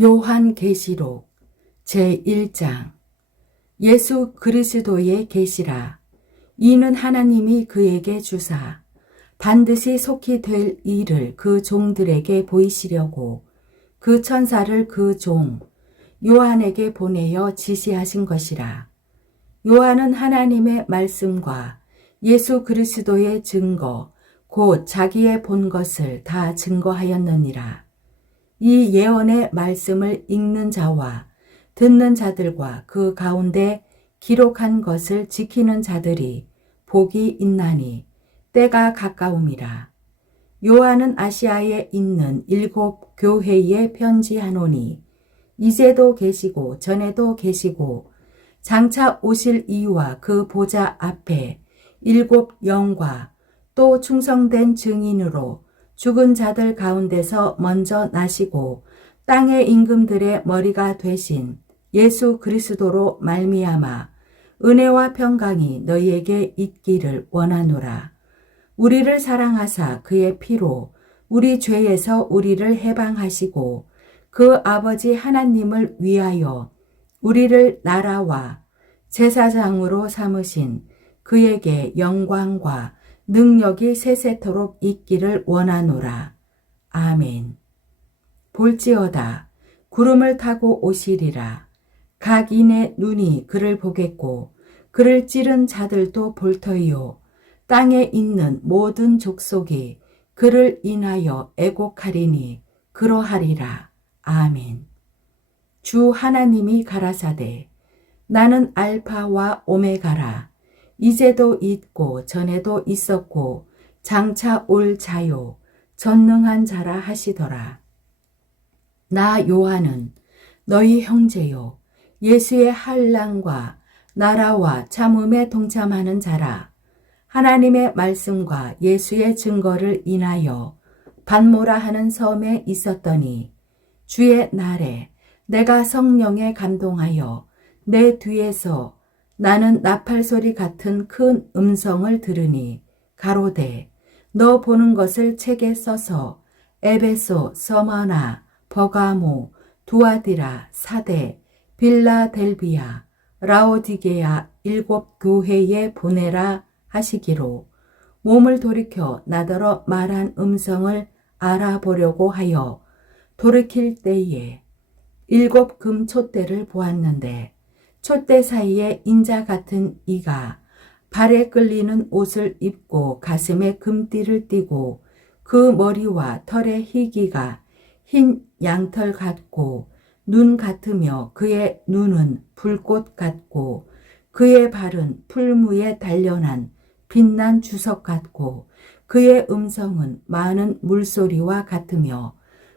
요한계시록 제1장. 예수 그리스도의 계시라. 이는 하나님이 그에게 주사 반드시 속히 될 일을 그 종들에게 보이시려고 그 천사를 그 종 요한에게 보내어 지시하신 것이라. 요한은 하나님의 말씀과 예수 그리스도의 증거 곧 자기의 본 것을 다 증거하였느니라. 이 예언의 말씀을 읽는 자와 듣는 자들과 그 가운데 기록한 것을 지키는 자들이 복이 있나니 때가 가까움이라. 요한은 아시아에 있는 7 교회에 편지하노니 이제도 계시고 전에도 계시고 장차 오실 이와 그 보좌 앞에 7 영과 또 충성된 증인으로 죽은 자들 가운데서 먼저 나시고 땅의 임금들의 머리가 되신 예수 그리스도로 말미암아 은혜와 평강이 너희에게 있기를 원하노라. 우리를 사랑하사 그의 피로 우리 죄에서 우리를 해방하시고 그 아버지 하나님을 위하여 우리를 나라와 제사장으로 삼으신 그에게 영광과 능력이 세세토록 있기를 원하노라. 아멘. 볼지어다 구름을 타고 오시리라. 각 인의 눈이 그를 보겠고 그를 찌른 자들도 볼 터이요 땅에 있는 모든 족속이 그를 인하여 애곡하리니 그러하리라. 아멘. 주 하나님이 가라사대 나는 알파와 오메가라. 이제도 있고 전에도 있었고 장차 올 자요 전능한 자라 하시더라. 나 요한은 너희 형제요 예수의 환난과 나라와 참음에 동참하는 자라. 하나님의 말씀과 예수의 증거를 인하여 반모라 하는 섬에 있었더니 주의 날에 내가 성령에 감동하여 내 뒤에서 나는 나팔소리 같은 큰 음성을 들으니 가로되 너 보는 것을 책에 써서 에베소, 서머나, 버가모, 두아디라, 사데, 빌라델비아, 라오디게아 7 교회에 보내라 하시기로 몸을 돌이켜 나더러 말한 음성을 알아보려고 하여 돌이킬 때에 7 금촛대를 보았는데 촛대 사이에 인자 같은 이가 발에 끌리는 옷을 입고 가슴에 금띠를 띠고 그 머리와 털의 희기가 흰 양털 같고 눈 같으며 그의 눈은 불꽃 같고 그의 발은 풀무에 단련한 빛난 주석 같고 그의 음성은 많은 물소리와 같으며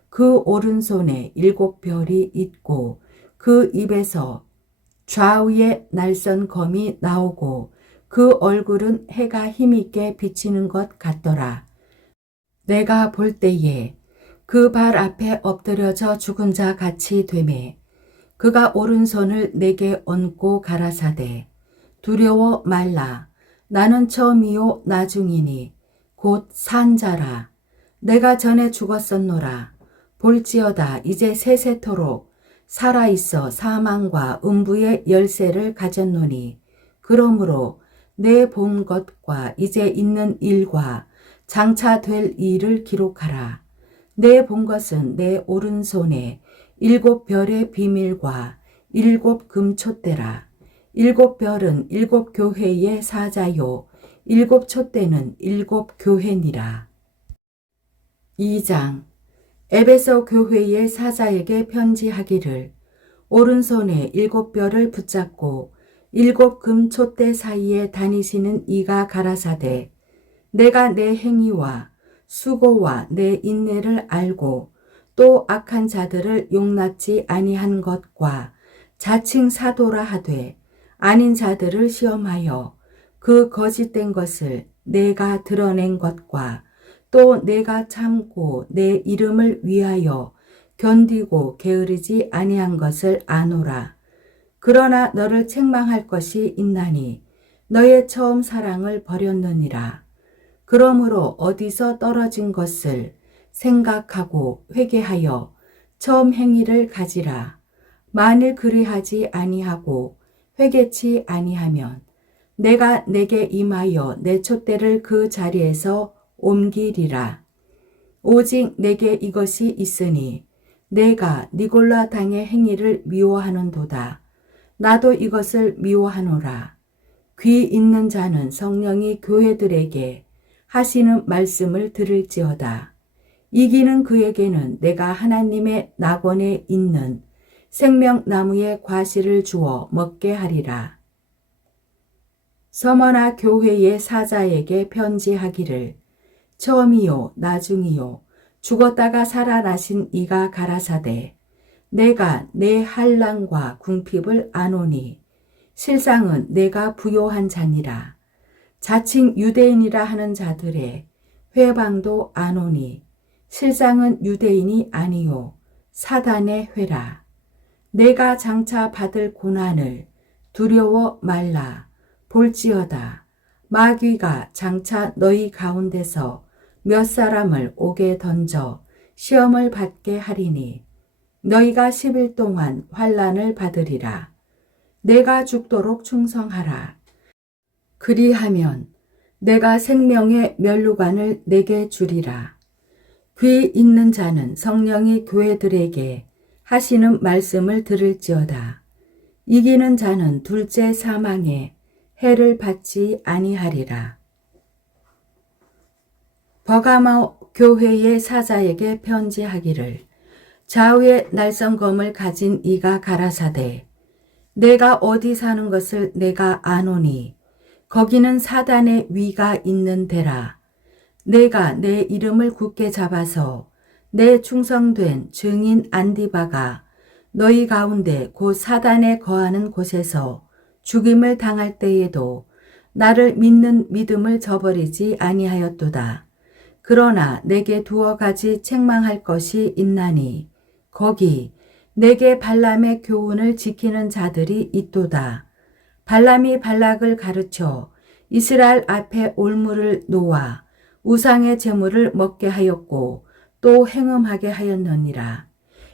그 오른손에 7 별이 있고 그 입에서 좌우에 날선 검이 나오고 그 얼굴은 해가 힘있게 비치는 것 같더라. 내가 볼 때에 그 발 앞에 엎드려져 죽은 자 같이 되매 그가 오른손을 내게 얹고 가라사대 두려워 말라. 나는 처음이요 나중이니 곧 산자라. 내가 전에 죽었었노라. 볼지어다 이제 세세토록 살아있어 사망과 음부의 열쇠를 가졌노니 그러므로 내 본 것과 이제 있는 일과 장차 될 일을 기록하라. 내 본 것은 내 오른손에 7 별의 비밀과 7 금촛대라. 7 별은 7 교회의 사자요 7 촛대는 7 교회니라. 2장. 에베소 교회의 사자에게 편지하기를 오른손에 7 별을 붙잡고 7 금촛대 사이에 다니시는 이가 가라사대 내가 내 행위와 수고와 내 인내를 알고 또 악한 자들을 용납지 아니한 것과 자칭 사도라 하되 아닌 자들을 시험하여 그 거짓된 것을 내가 드러낸 것과 또 내가 참고 내 이름을 위하여 견디고 게으르지 아니한 것을 아노라. 그러나 너를 책망할 것이 있나니 너의 처음 사랑을 버렸느니라. 그러므로 어디서 떨어진 것을 생각하고 회개하여 처음 행위를 가지라. 만일 그리하지 아니하고 회개치 아니하면 내가 내게 임하여 내 촛대를 그 자리에서 옮기리라. 오직 내게 이것이 있으니 내가 니골라 당의 행위를 미워하는도다. 나도 이것을 미워하노라. 귀 있는 자는 성령이 교회들에게 하시는 말씀을 들을지어다. 이기는 그에게는 내가 하나님의 낙원에 있는 생명나무의 과실을 주어 먹게 하리라. 서머나 교회의 사자에게 편지하기를 처음이요 나중이요 죽었다가 살아나신 이가 가라사대 내가 내 한랑과 궁핍을 아노니 실상은 내가 부요한 자니라. 자칭 유대인이라 하는 자들의 회방도 아노니 실상은 유대인이 아니요 사단의 회라. 내가 장차 받을 고난을 두려워 말라. 볼지어다 마귀가 장차 너희 가운데서 몇 사람을 옥에 던져 시험을 받게 하리니 너희가 10일 동안 환난을 받으리라. 내가 죽도록 충성하라. 그리하면 내가 생명의 면류관을 내게 주리라. 귀 있는 자는 성령이 교회들에게 하시는 말씀을 들을지어다. 이기는 자는 둘째 사망에 해를 받지 아니하리라. 버가모 교회의 사자에게 편지하기를 좌우의 날성검을 가진 이가 가라사대 내가 어디 사는 것을 내가 아노니 거기는 사단의 위가 있는 데라. 내가 내 이름을 굳게 잡아서 내 충성된 증인 안디바가 너희 가운데 곧 사단에 거하는 곳에서 죽임을 당할 때에도 나를 믿는 믿음을 저버리지 아니하였도다. 그러나 내게 두어 가지 책망할 것이 있나니 거기 내게 발람의 교훈을 지키는 자들이 있도다. 발람이 발락을 가르쳐 이스라엘 앞에 올무를 놓아 우상의 제물을 먹게 하였고 또 행음하게 하였느니라.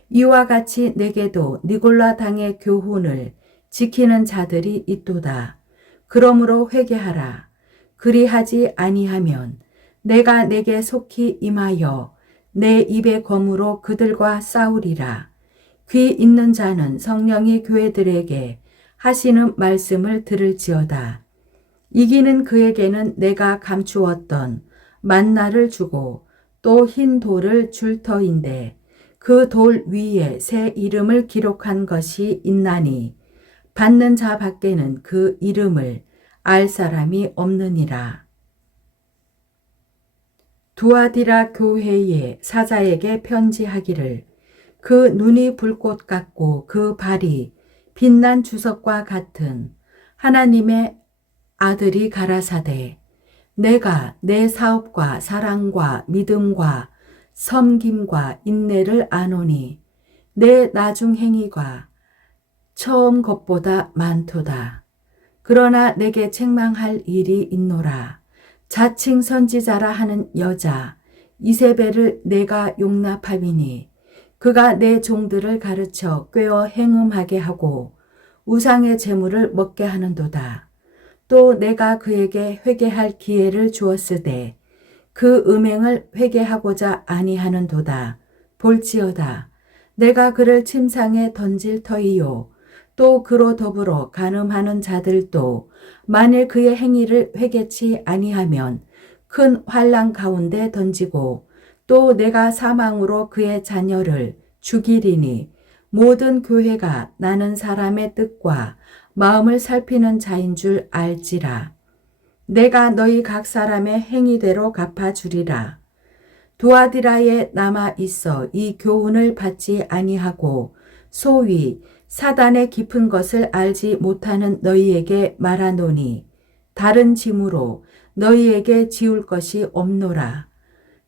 이와 같이 내게도 니골라 당의 교훈을 지키는 자들이 있도다. 그러므로 회개하라. 그리하지 아니하면 내가 내게 속히 임하여 내 입의 검으로 그들과 싸우리라. 귀 있는 자는 성령이 교회들에게 하시는 말씀을 들을지어다. 이기는 그에게는 내가 감추었던 만나를 주고 또 흰 돌을 줄 터인데 그 돌 위에 새 이름을 기록한 것이 있나니 받는 자 밖에는 그 이름을 알 사람이 없느니라. 두아디라 교회의 사자에게 편지하기를 그 눈이 불꽃 같고 그 발이 빛난 주석과 같은 하나님의 아들이 가라사대 내가 내 사업과 사랑과 믿음과 섬김과 인내를 아노니 내 나중 행위가 처음 것보다 많도다. 그러나 내게 책망할 일이 있노라. 자칭 선지자라 하는 여자 이세벨을 내가 용납하리니 그가 내 종들을 가르쳐 꾀어 행음하게 하고 우상의 제물을 먹게 하는도다. 또 내가 그에게 회개할 기회를 주었으되 그 음행을 회개하고자 아니하는도다. 볼지어다 내가 그를 침상에 던질 터이요 또 그로 더불어 간음하는 자들도 만일 그의 행위를 회개치 아니하면 큰 환난 가운데 던지고 또 내가 사망으로 그의 자녀를 죽이리니 모든 교회가 나는 사람의 뜻과 마음을 살피는 자인 줄 알지라. 내가 너희 각 사람의 행위대로 갚아주리라. 두아디라에 남아 있어 이 교훈을 받지 아니하고 소위 사단의 깊은 것을 알지 못하는 너희에게 말하노니 다른 짐으로 너희에게 지울 것이 없노라.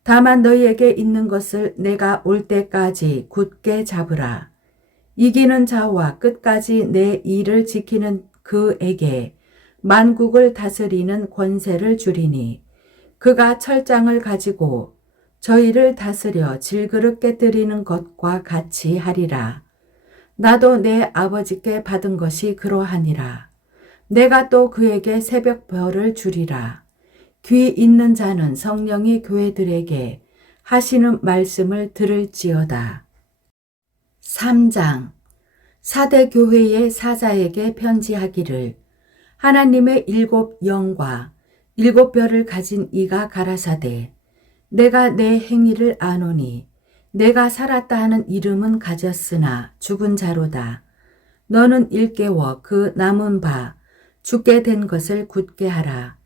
다만 너희에게 있는 것을 내가 올 때까지 굳게 잡으라. 이기는 자와 끝까지 내 일을 지키는 그에게 만국을 다스리는 권세를 주리니 그가 철장을 가지고 저희를 다스려 질그릇 깨뜨리는 것과 같이 하리라. 나도 내 아버지께 받은 것이 그러하니라. 내가 또 그에게 새벽별을 주리라. 귀 있는 자는 성령이 교회들에게 하시는 말씀을 들을지어다. 3장. 사대 교회의 사자에게 편지하기를, 하나님의 7 영과 7 별을 가진 이가 가라사대, 내가 내 행위를 아노니 내가 살았다 하는 이름은 가졌으나 죽은 자로다. 너는 일깨워 그 남은 바 죽게 된 것을 굳게 하라.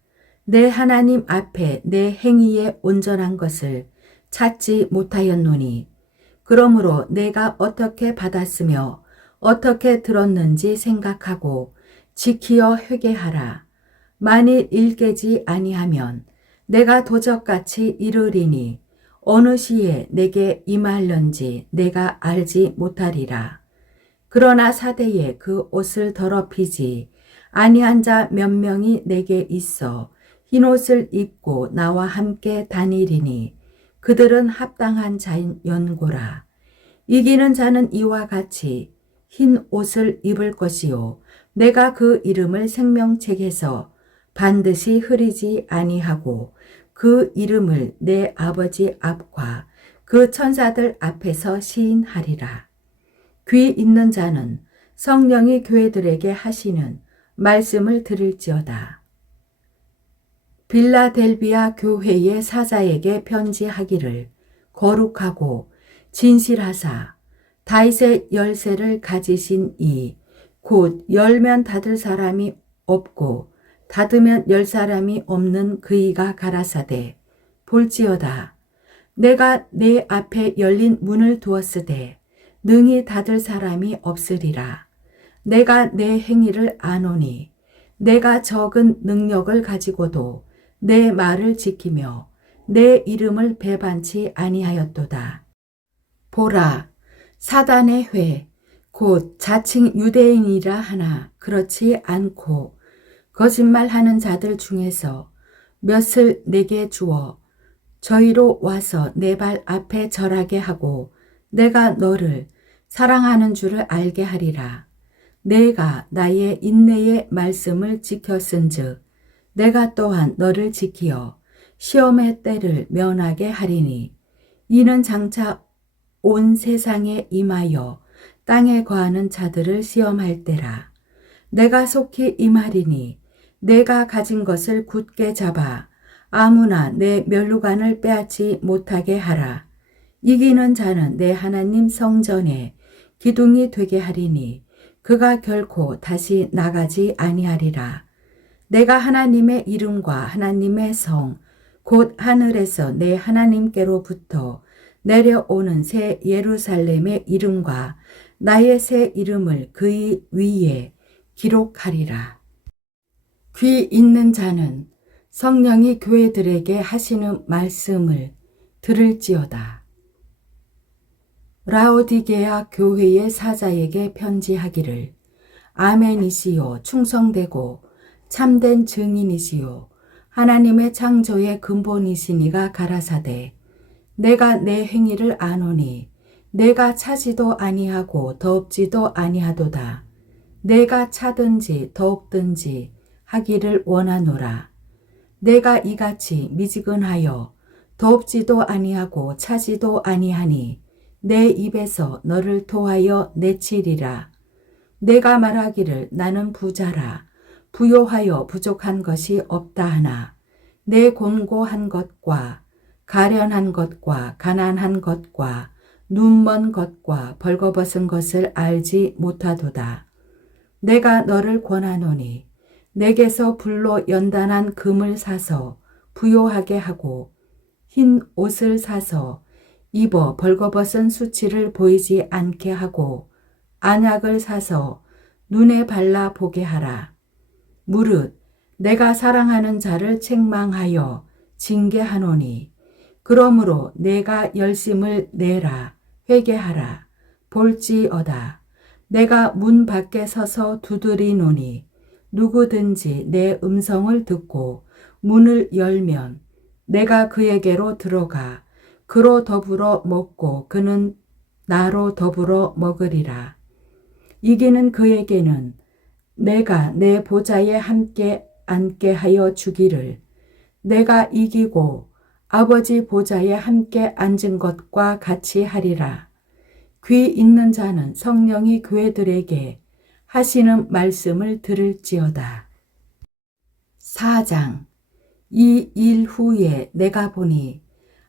내 하나님 앞에 내 행위에 온전한 것을 찾지 못하였노니, 그러므로 내가 어떻게 받았으며 어떻게 들었는지 생각하고 지키어 회개하라. 만일 일깨지 아니하면 내가 도적같이 이르리니 어느 시에 내게 임할런지 내가 알지 못하리라. 그러나 사대에 그 옷을 더럽히지 아니한 자 몇 명이 내게 있어 흰옷을 입고 나와 함께 다니리니 그들은 합당한 자인 연고라. 이기는 자는 이와 같이 흰 옷을 입을 것이요 내가 그 이름을 생명책에서 반드시 흐리지 아니하고 그 이름을 내 아버지 앞과 그 천사들 앞에서 시인하리라. 귀 있는 자는 성령이 교회들에게 하시는 말씀을 들을지어다. 빌라델비아 교회의 사자에게 편지하기를, 거룩하고 진실하사 다윗의 열쇠를 가지신 이 곧 열면 닫을 사람이 없고 닫으면 열 사람이 없는 그이가 가라사대, 볼지어다. 내가 내 앞에 열린 문을 두었으되 능히 닫을 사람이 없으리라. 내가 내 행위를 아노니 내가 적은 능력을 가지고도 내 말을 지키며 내 이름을 배반치 아니하였도다. 보라, 사단의 회, 곧 자칭 유대인이라 하나 그렇지 않고 거짓말하는 자들 중에서 몇을 내게 주어 저희로 와서 내 발 앞에 절하게 하고 내가 너를 사랑하는 줄을 알게 하리라. 내가 나의 인내의 말씀을 지켰은즉 내가 또한 너를 지키어 시험의 때를 면하게 하리니, 이는 장차 온 세상에 임하여 땅에 거하는 자들을 시험할 때라. 내가 속히 임하리니 내가 가진 것을 굳게 잡아 아무나 내 면류관을 빼앗지 못하게 하라. 이기는 자는 내 하나님 성전에 기둥이 되게 하리니 그가 결코 다시 나가지 아니하리라. 내가 하나님의 이름과 하나님의 성 곧 하늘에서 내 하나님께로부터 내려오는 새 예루살렘의 이름과 나의 새 이름을 그의 위에 기록하리라. 귀 있는 자는 성령이 교회들에게 하시는 말씀을 들을지어다. 라오디게아 교회의 사자에게 편지하기를, 아멘이시요 충성되고 참된 증인이시요 하나님의 창조의 근본이시니가 가라사대, 내가 내 행위를 아노니 내가 차지도 아니하고 더없지도 아니하도다. 내가 차든지 더욱든지 하기를 원하노라. 내가 이같이 미지근하여 더없지도 아니하고 차지도 아니하니 내 입에서 너를 토하여 내치리라. 내가 말하기를 나는 부자라 부요하여 부족한 것이 없다 하나 내 곤고한 것과 가련한 것과 가난한 것과 눈먼 것과 벌거벗은 것을 알지 못하도다. 내가 너를 권하노니 내게서 불로 연단한 금을 사서 부요하게 하고 흰 옷을 사서 입어 벌거벗은 수치를 보이지 않게 하고 안약을 사서 눈에 발라 보게 하라. 무릇 내가 사랑하는 자를 책망하여 징계하노니 그러므로 내가 열심을 내라 회개하라. 볼지어다. 내가 문 밖에 서서 두드리노니 누구든지 내 음성을 듣고 문을 열면 내가 그에게로 들어가 그로 더불어 먹고 그는 나로 더불어 먹으리라. 이기는 그에게는 내가 내 보좌에 함께 앉게 하여 주기를, 내가 이기고 아버지 보좌에 함께 앉은 것과 같이 하리라. 귀 있는 자는 성령이 교회들에게 하시는 말씀을 들을지어다. 4장. 이 일 후에 내가 보니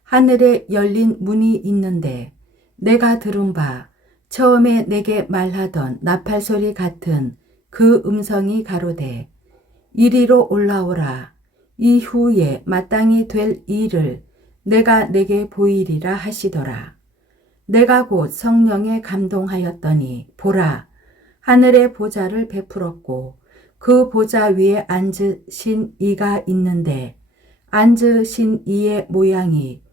하늘에 열린 문이 있는데 내가 들은 바 처음에 내게 말하던 나팔소리 같은 그 음성이 가로되 이리로 올라오라. 이후에 마땅히 될 일을 내가 내게 보이리라 하시더라. 내가 곧 성령에 감동하였더니 보라, 하늘의 보좌를 베풀었고 그 보좌 위에 앉으신 이가 있는데 앉으신 이의 모양이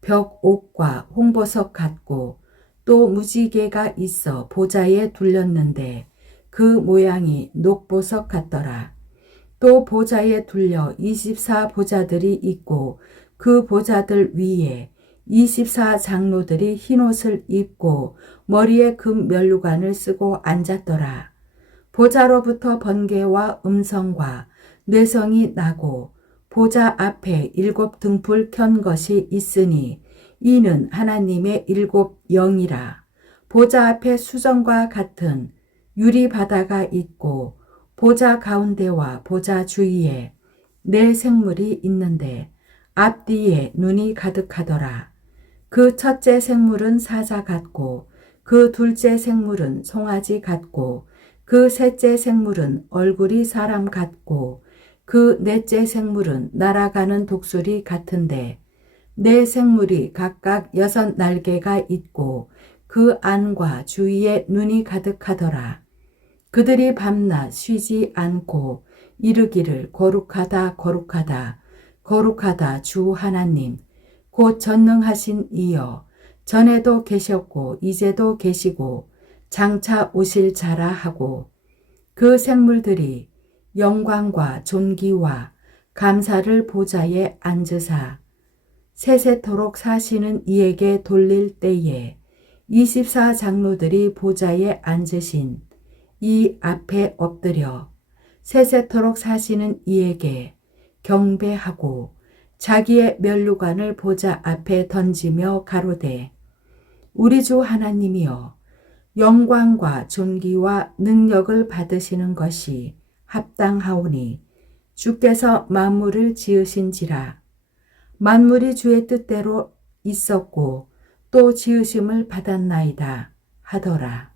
벽옥과 홍보석 같고 또 무지개가 있어 보좌에 둘렸는데 그 모양이 녹보석 같더라. 또 보좌에 둘려 24보좌들이 있고 그 보좌들 위에 24장로들이 흰옷을 입고 머리에 금 면류관을 쓰고 앉았더라. 보좌로부터 번개와 음성과 뇌성이 나고 보좌 앞에 7 등불 켠 것이 있으니 이는 하나님의 7 영이라. 보좌 앞에 수정과 같은 유리 바다가 있고 보좌 가운데와 보좌 주위에 4 생물이 있는데 앞뒤에 눈이 가득하더라. 그 첫째 생물은 사자 같고 그 둘째 생물은 송아지 같고 그 셋째 생물은 얼굴이 사람 같고 그 넷째 생물은 날아가는 독수리 같은데 4 생물이 각각 6 날개가 있고 그 안과 주위에 눈이 가득하더라. 그들이 밤낮 쉬지 않고 이르기를 거룩하다 거룩하다 거룩하다 주 하나님 곧 전능하신 이여, 전에도 계셨고 이제도 계시고 장차 오실 자라 하고 그 생물들이 영광과 존귀와 감사를 보좌에 앉으사 세세토록 사시는 이에게 돌릴 때에 24장로들이 보좌에 앉으신 이 앞에 엎드려 세세토록 사시는 이에게 경배하고 자기의 면류관을 보좌 앞에 던지며 가로되 우리 주 하나님이여, 영광과 존귀와 능력을 받으시는 것이 합당하오니 주께서 만물을 지으신지라. 만물이 주의 뜻대로 있었고 또 지으심을 받았나이다 하더라.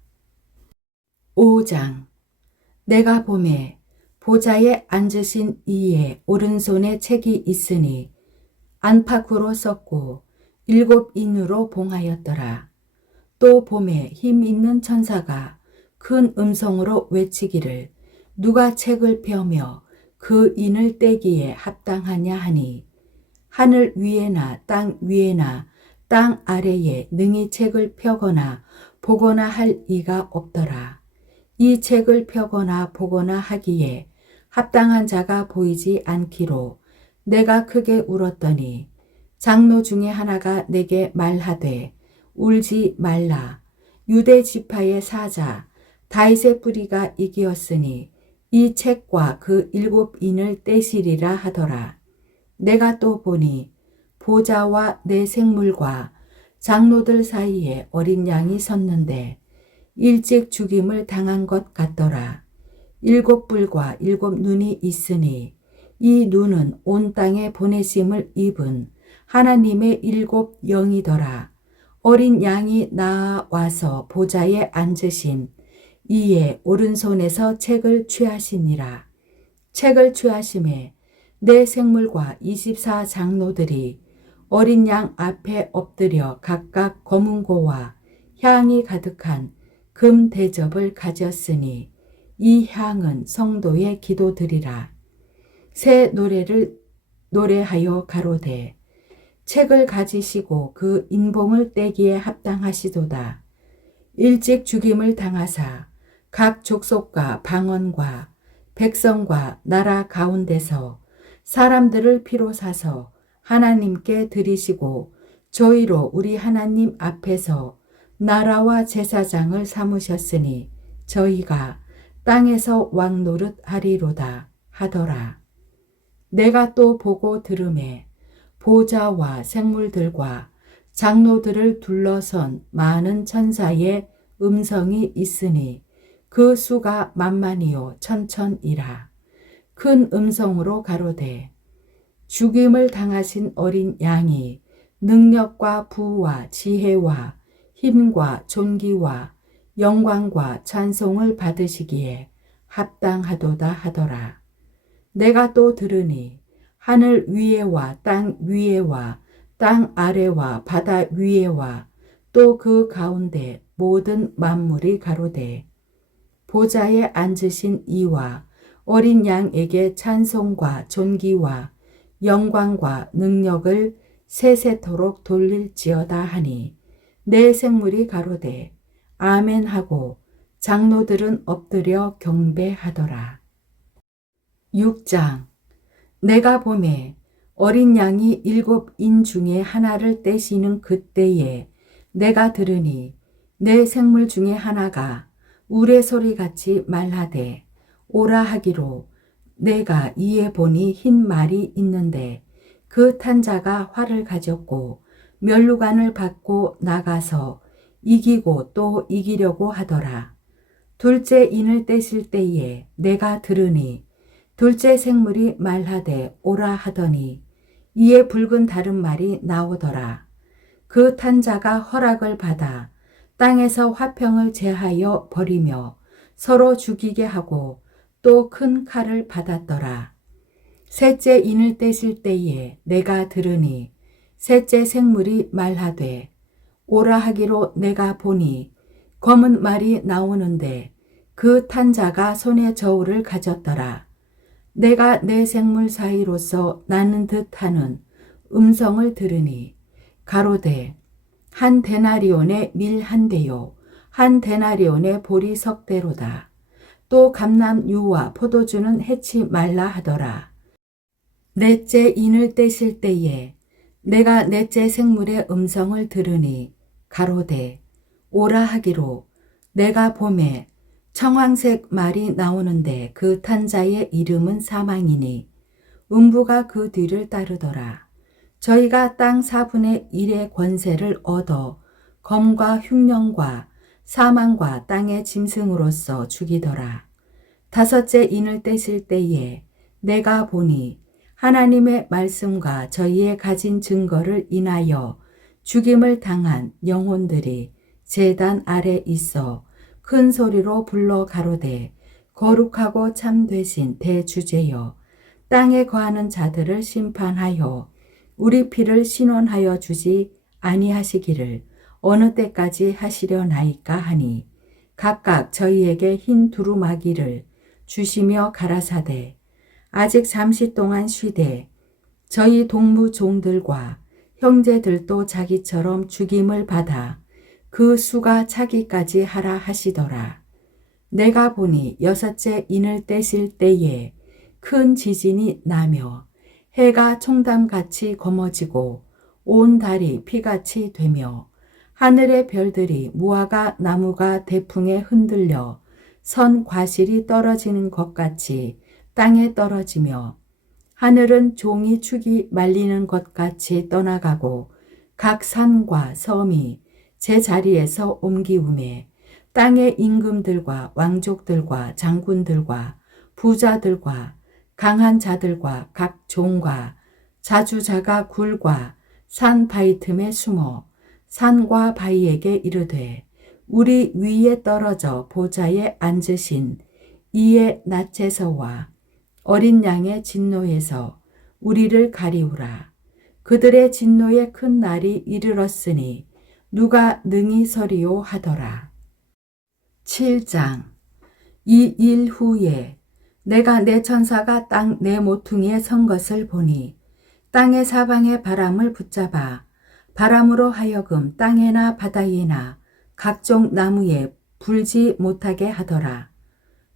5장. 내가 보매 보좌에 앉으신 이의 오른손에 책이 있으니 안팎으로 썼고 7 인으로 봉하였더라. 또 보매 힘 있는 천사가 큰 음성으로 외치기를 누가 책을 펴며 그 인을 떼기에 합당하냐 하니 하늘 위에나 땅 위에나 땅 아래에 능히 책을 펴거나 보거나 할 이가 없더라. 이 책을 펴거나 보거나 하기에 합당한 자가 보이지 않기로 내가 크게 울었더니 장로 중에 하나가 내게 말하되 울지 말라. 유대 지파의 사자 다윗의 뿌리가 이기었으니 이 책과 그 7 인을 떼시리라 하더라. 내가 또 보니 보좌와 4 생물과 장로들 사이에 어린 양이 섰는데 일찍 죽임을 당한 것 같더라. 7 뿔과 7 눈이 있으니 이 눈은 온 땅에 보내심을 입은 하나님의 7 영이더라. 어린 양이 나와서 보좌에 앉으신 이의 오른손에서 책을 취하시니라. 책을 취하심에 4 생물과 24장로들이 어린 양 앞에 엎드려 각각 검은고와 향이 가득한 금 대접을 가졌으니 이 향은 성도의 기도드리라. 새 노래를 노래하여 가로되 책을 가지시고 그 인봉을 떼기에 합당하시도다. 일찍 죽임을 당하사 각 족속과 방언과 백성과 나라 가운데서 사람들을 피로 사서 하나님께 드리시고 저희로 우리 하나님 앞에서 나라와 제사장을 삼으셨으니 저희가 땅에서 왕노릇 하리로다 하더라. 내가 또 보고 들음에 보좌와 생물들과 장로들을 둘러선 많은 천사의 음성이 있으니 그 수가 만만이요 천천이라. 큰 음성으로 가로되 죽임을 당하신 어린 양이 능력과 부와 지혜와 힘과 존귀와 영광과 찬송을 받으시기에 합당하도다 하더라. 내가 또 들으니 하늘 위에와 땅 위에와 땅 아래와 바다 위에와 또 그 가운데 모든 만물이 가로되 보좌에 앉으신 이와 어린 양에게 찬송과 존귀와 영광과 능력을 세세토록 돌릴지어다 하니 내 생물이 가로되 아멘 하고 장로들은 엎드려 경배하더라. 6장. 내가 보매 어린 양이 7인 중에 하나를 떼시는 그때에 내가 들으니 내 생물 중에 하나가 우레소리같이 말하되 오라 하기로 내가 이에 보니 흰 말이 있는데 그 탄 자가 활을 가졌고 면류관을 받고 나가서 이기고 또 이기려고 하더라. 둘째 인을 떼실 때에 내가 들으니 둘째 생물이 말하되 오라 하더니 이에 붉은 다른 말이 나오더라. 그 탄 자가 허락을 받아 땅에서 화평을 제하여 버리며 서로 죽이게 하고 또 큰 칼을 받았더라. 셋째 인을 떼실 때에 내가 들으니 셋째 생물이 말하되 오라 하기로 내가 보니 검은 말이 나오는데 그 탄 자가 손에 저울을 가졌더라. 내가 내 생물 사이로서 나는 듯하는 음성을 들으니 가로되 한 데나리온의 밀 한 대요 한 데나리온의 보리 석 대로다. 또 감람유와 포도주는 해치 말라 하더라. 넷째 인을 떼실 때에 내가 넷째 생물의 음성을 들으니 가로되 오라 하기로 내가 보매 청황색 말이 나오는데 그 탄 자의 이름은 사망이니 음부가 그 뒤를 따르더라. 저희가 땅 4분의 1의 권세를 얻어 검과 흉령과 사망과 땅의 짐승으로서 죽이더라. 다섯째 인을 떼실 때에 내가 보니 하나님의 말씀과 저희의 가진 증거를 인하여 죽임을 당한 영혼들이 제단 아래 있어 큰 소리로 불러 가로되 거룩하고 참되신 대주제여 땅에 거하는 자들을 심판하여 우리 피를 신원하여 주지 아니하시기를 어느 때까지 하시려나이까 하니 각각 저희에게 흰 두루마기를 주시며 가라사대 아직 잠시 동안 쉬되 저희 동무 종들과 형제들도 자기처럼 죽임을 받아 그 수가 차기까지 하라 하시더라. 내가 보니 여섯째 인을 떼실 때에 큰 지진이 나며 해가 총담같이 검어지고 온 달이 피같이 되며 하늘의 별들이 무화과 나무가 대풍에 흔들려 선 과실이 떨어지는 것 같이 땅에 떨어지며 하늘은 종이 축이 말리는 것 같이 떠나가고 각 산과 섬이 제 자리에서 옮기우매 땅의 임금들과 왕족들과 장군들과 부자들과 강한 자들과 각 종과 자주자가 굴과 산 바위 틈에 숨어 산과 바위에게 이르되 우리 위에 떨어져 보좌에 앉으신 이의 낯에서와 어린 양의 진노에서 우리를 가리우라. 그들의 진노의 큰 날이 이르렀으니 누가 능히 서리요 하더라. 7장. 이 일 후에 내가 내 천사가 땅 내 모퉁이에 선 것을 보니 땅의 사방에 바람을 붙잡아 바람으로 하여금 땅에나 바다에나 각종 나무에 불지 못하게 하더라.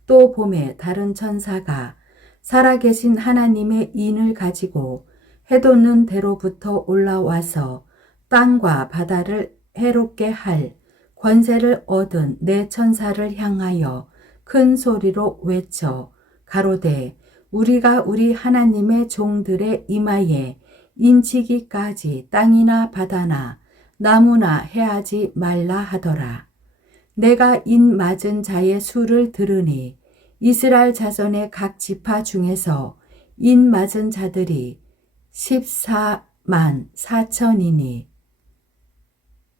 또 봄에 다른 천사가 살아계신 하나님의 인을 가지고 해돋는 대로부터 올라와서 땅과 바다를 해롭게 할 권세를 얻은 내 천사를 향하여 큰 소리로 외쳐 가로되 우리가 우리 하나님의 종들의 이마에 인치기까지 땅이나 바다나 나무나 해하지 말라 하더라. 내가 인 맞은 자의 수를 들으니 이스라엘 자손의 각 지파 중에서 인 맞은 자들이 14만 4천이니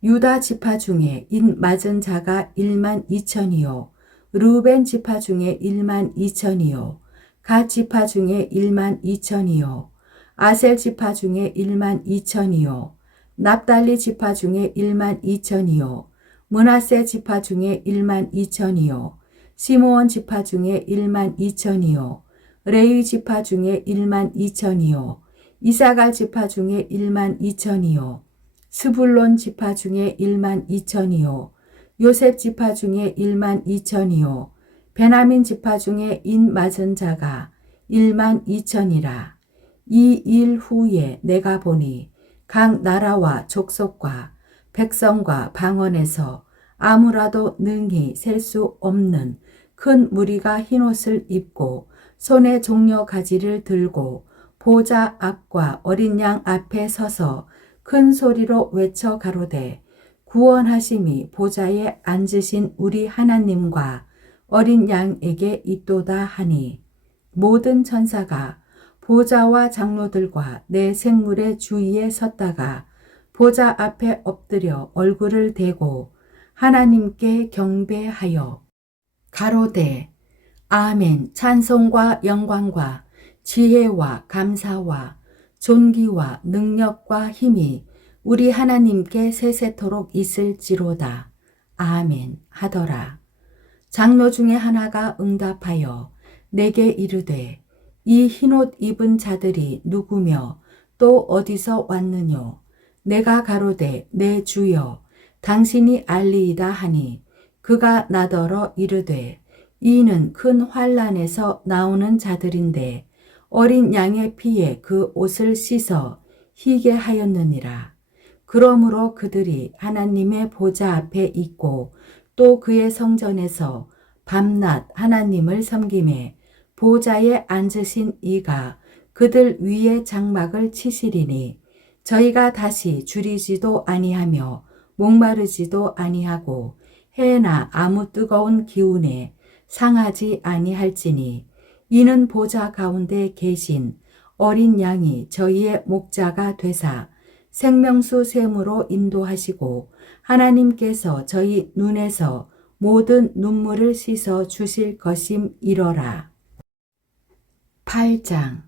유다 지파 중에 인 맞은 자가 1만 2천이요 르우벤 지파 중에 1만 2천이요 갓 지파 중에 1만 2천이요 아셀 지파 중에 1만 2천이요 납달리 지파 중에 1만 2천이요 므낫세 지파 중에 1만 2천이요 시므온 지파 중에 1만 2천이요 레위 지파 중에 1만 2천이요 이사갈 지파 중에 1만 2천이요 스불론 지파 중에 1만 2천이요 요셉 지파 중에 1만 2천이요 베냐민 지파 중에 인 맞은 자가 1만 2천이라. 이 일 후에 내가 보니 각 나라와 족속과 백성과 방언에서 아무라도 능히 셀 수 없는 큰 무리가 흰옷을 입고 손에 종려 가지를 들고 보좌 앞과 어린 양 앞에 서서 큰 소리로 외쳐 가로되 구원하심이 보좌에 앉으신 우리 하나님과 어린 양에게 있도다 하니 모든 천사가 보좌와 장로들과 내 생물의 주위에 섰다가 보좌 앞에 엎드려 얼굴을 대고 하나님께 경배하여 가로되 아멘 찬송과 영광과 지혜와 감사와 존귀와 능력과 힘이 우리 하나님께 세세토록 있을지로다. 아멘 하더라. 장로 중에 하나가 응답하여 내게 이르되 이 흰옷 입은 자들이 누구며 또 어디서 왔느뇨? 내가 가로되 내 주여 당신이 알리이다 하니 그가 나더러 이르되 이는 큰 환난에서 나오는 자들인데 어린 양의 피에 그 옷을 씻어 희게 하였느니라. 그러므로 그들이 하나님의 보좌 앞에 있고 또 그의 성전에서 밤낮 하나님을 섬기매 보좌에 앉으신 이가 그들 위에 장막을 치시리니 저희가 다시 줄이지도 아니하며 목마르지도 아니하고 해나 아무 뜨거운 기운에 상하지 아니할지니 이는 보좌 가운데 계신 어린 양이 저희의 목자가 되사 생명수 샘으로 인도하시고 하나님께서 저희 눈에서 모든 눈물을 씻어 주실 것임이러라. 8장.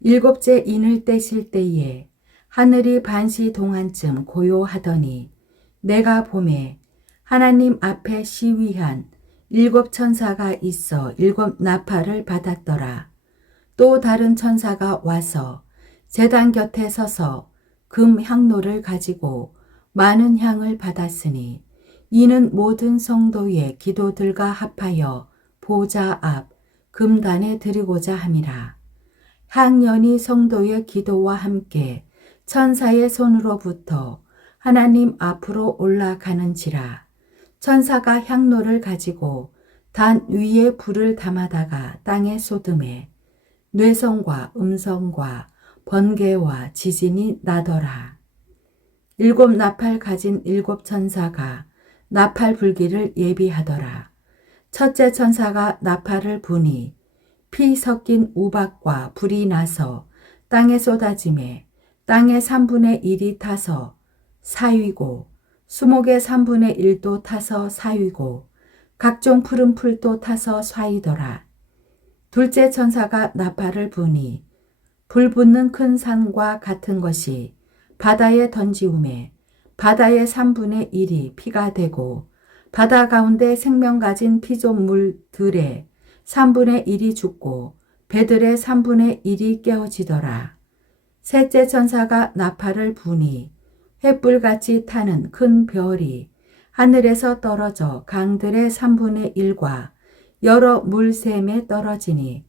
일곱째 인을 떼실 때에 하늘이 반시 동안쯤 고요하더니 내가 보매 하나님 앞에 시위한 7 천사가 있어 7 나팔을 받았더라. 또 다른 천사가 와서 제단 곁에 서서 금 향로를 가지고 많은 향을 받았으니 이는 모든 성도의 기도들과 합하여 보좌 앞 금단에 드리고자 함이라. 향연이 성도의 기도와 함께 천사의 손으로부터 하나님 앞으로 올라가는지라. 천사가 향로를 가지고 단 위에 불을 담아다가 땅에 쏟음에 뇌성과 음성과 번개와 지진이 나더라. 7 나팔 가진 7 천사가 나팔 불기를 예비하더라. 첫째 천사가 나팔을 부니 피 섞인 우박과 불이 나서 땅에 쏟아지매 땅의 3분의 1이 타서 사위고 수목의 3분의 1도 타서 사위고 각종 푸른 풀도 타서 사이더라. 둘째 천사가 나팔을 부니 불 붙는 큰 산과 같은 것이 바다에 던지우매 바다의 3분의 1이 피가 되고 바다 가운데 생명 가진 피조물들의 3분의 1이 죽고 배들의 3분의 1이 깨어지더라. 셋째 천사가 나팔을 부니 횃불같이 타는 큰 별이 하늘에서 떨어져 강들의 3분의 1과 여러 물샘에 떨어지니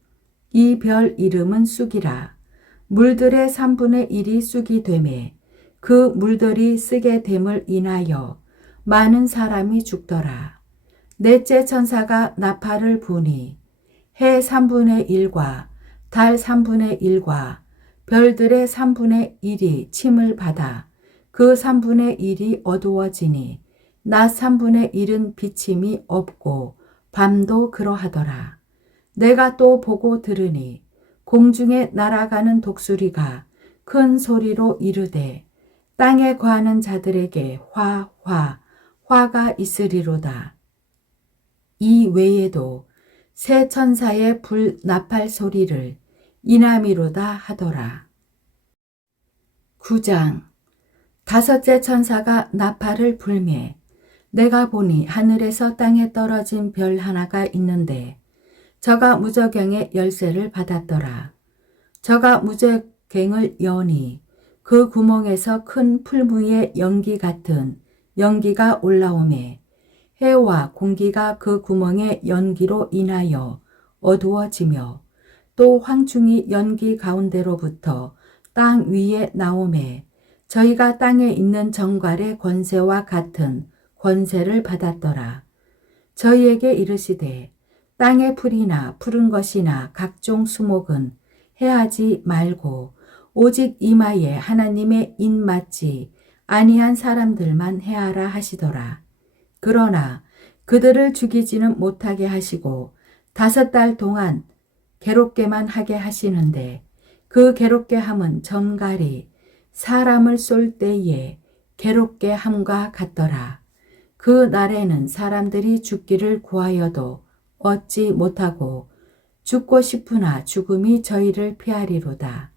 이 별 이름은 쑥이라. 물들의 3분의 1이 쑥이 되매 그 물들이 쓰게 됨을 인하여 많은 사람이 죽더라. 넷째 천사가 나팔을 부니 해 3분의 1과 달 3분의 1과 별들의 3분의 1이 침을 받아 그 3분의 1이 어두워지니 낮 3분의 1은 비침이 없고 밤도 그러하더라. 내가 또 보고 들으니 공중에 날아가는 독수리가 큰 소리로 이르되 땅에 거하는 자들에게 화가 있으리로다. 이 외에도 새 천사의 불 나팔 소리를 이남이로다 하더라. 9장. 다섯째 천사가 나팔을 불매 내가 보니 하늘에서 땅에 떨어진 별 하나가 있는데 저가 무저갱의 열쇠를 받았더라. 저가 무저갱을 여니 그 구멍에서 큰 풀무의 연기 같은 연기가 올라오매 해와 공기가 그 구멍의 연기로 인하여 어두워지며 또 황충이 연기 가운데로부터 땅 위에 나오매 저희가 땅에 있는 정갈의 권세와 같은 권세를 받았더라. 저희에게 이르시되 땅의 풀이나 푸른 것이나 각종 수목은 해하지 말고 오직 이마에 하나님의 인 맞지 아니한 사람들만 해하라 하시더라. 그러나 그들을 죽이지는 못하게 하시고 5달 동안 괴롭게만 하게 하시는데 그 괴롭게 함은 전갈이 사람을 쏠 때에 괴롭게 함과 같더라. 그 날에는 사람들이 죽기를 구하여도 얻지 못하고 죽고 싶으나 죽음이 저희를 피하리로다.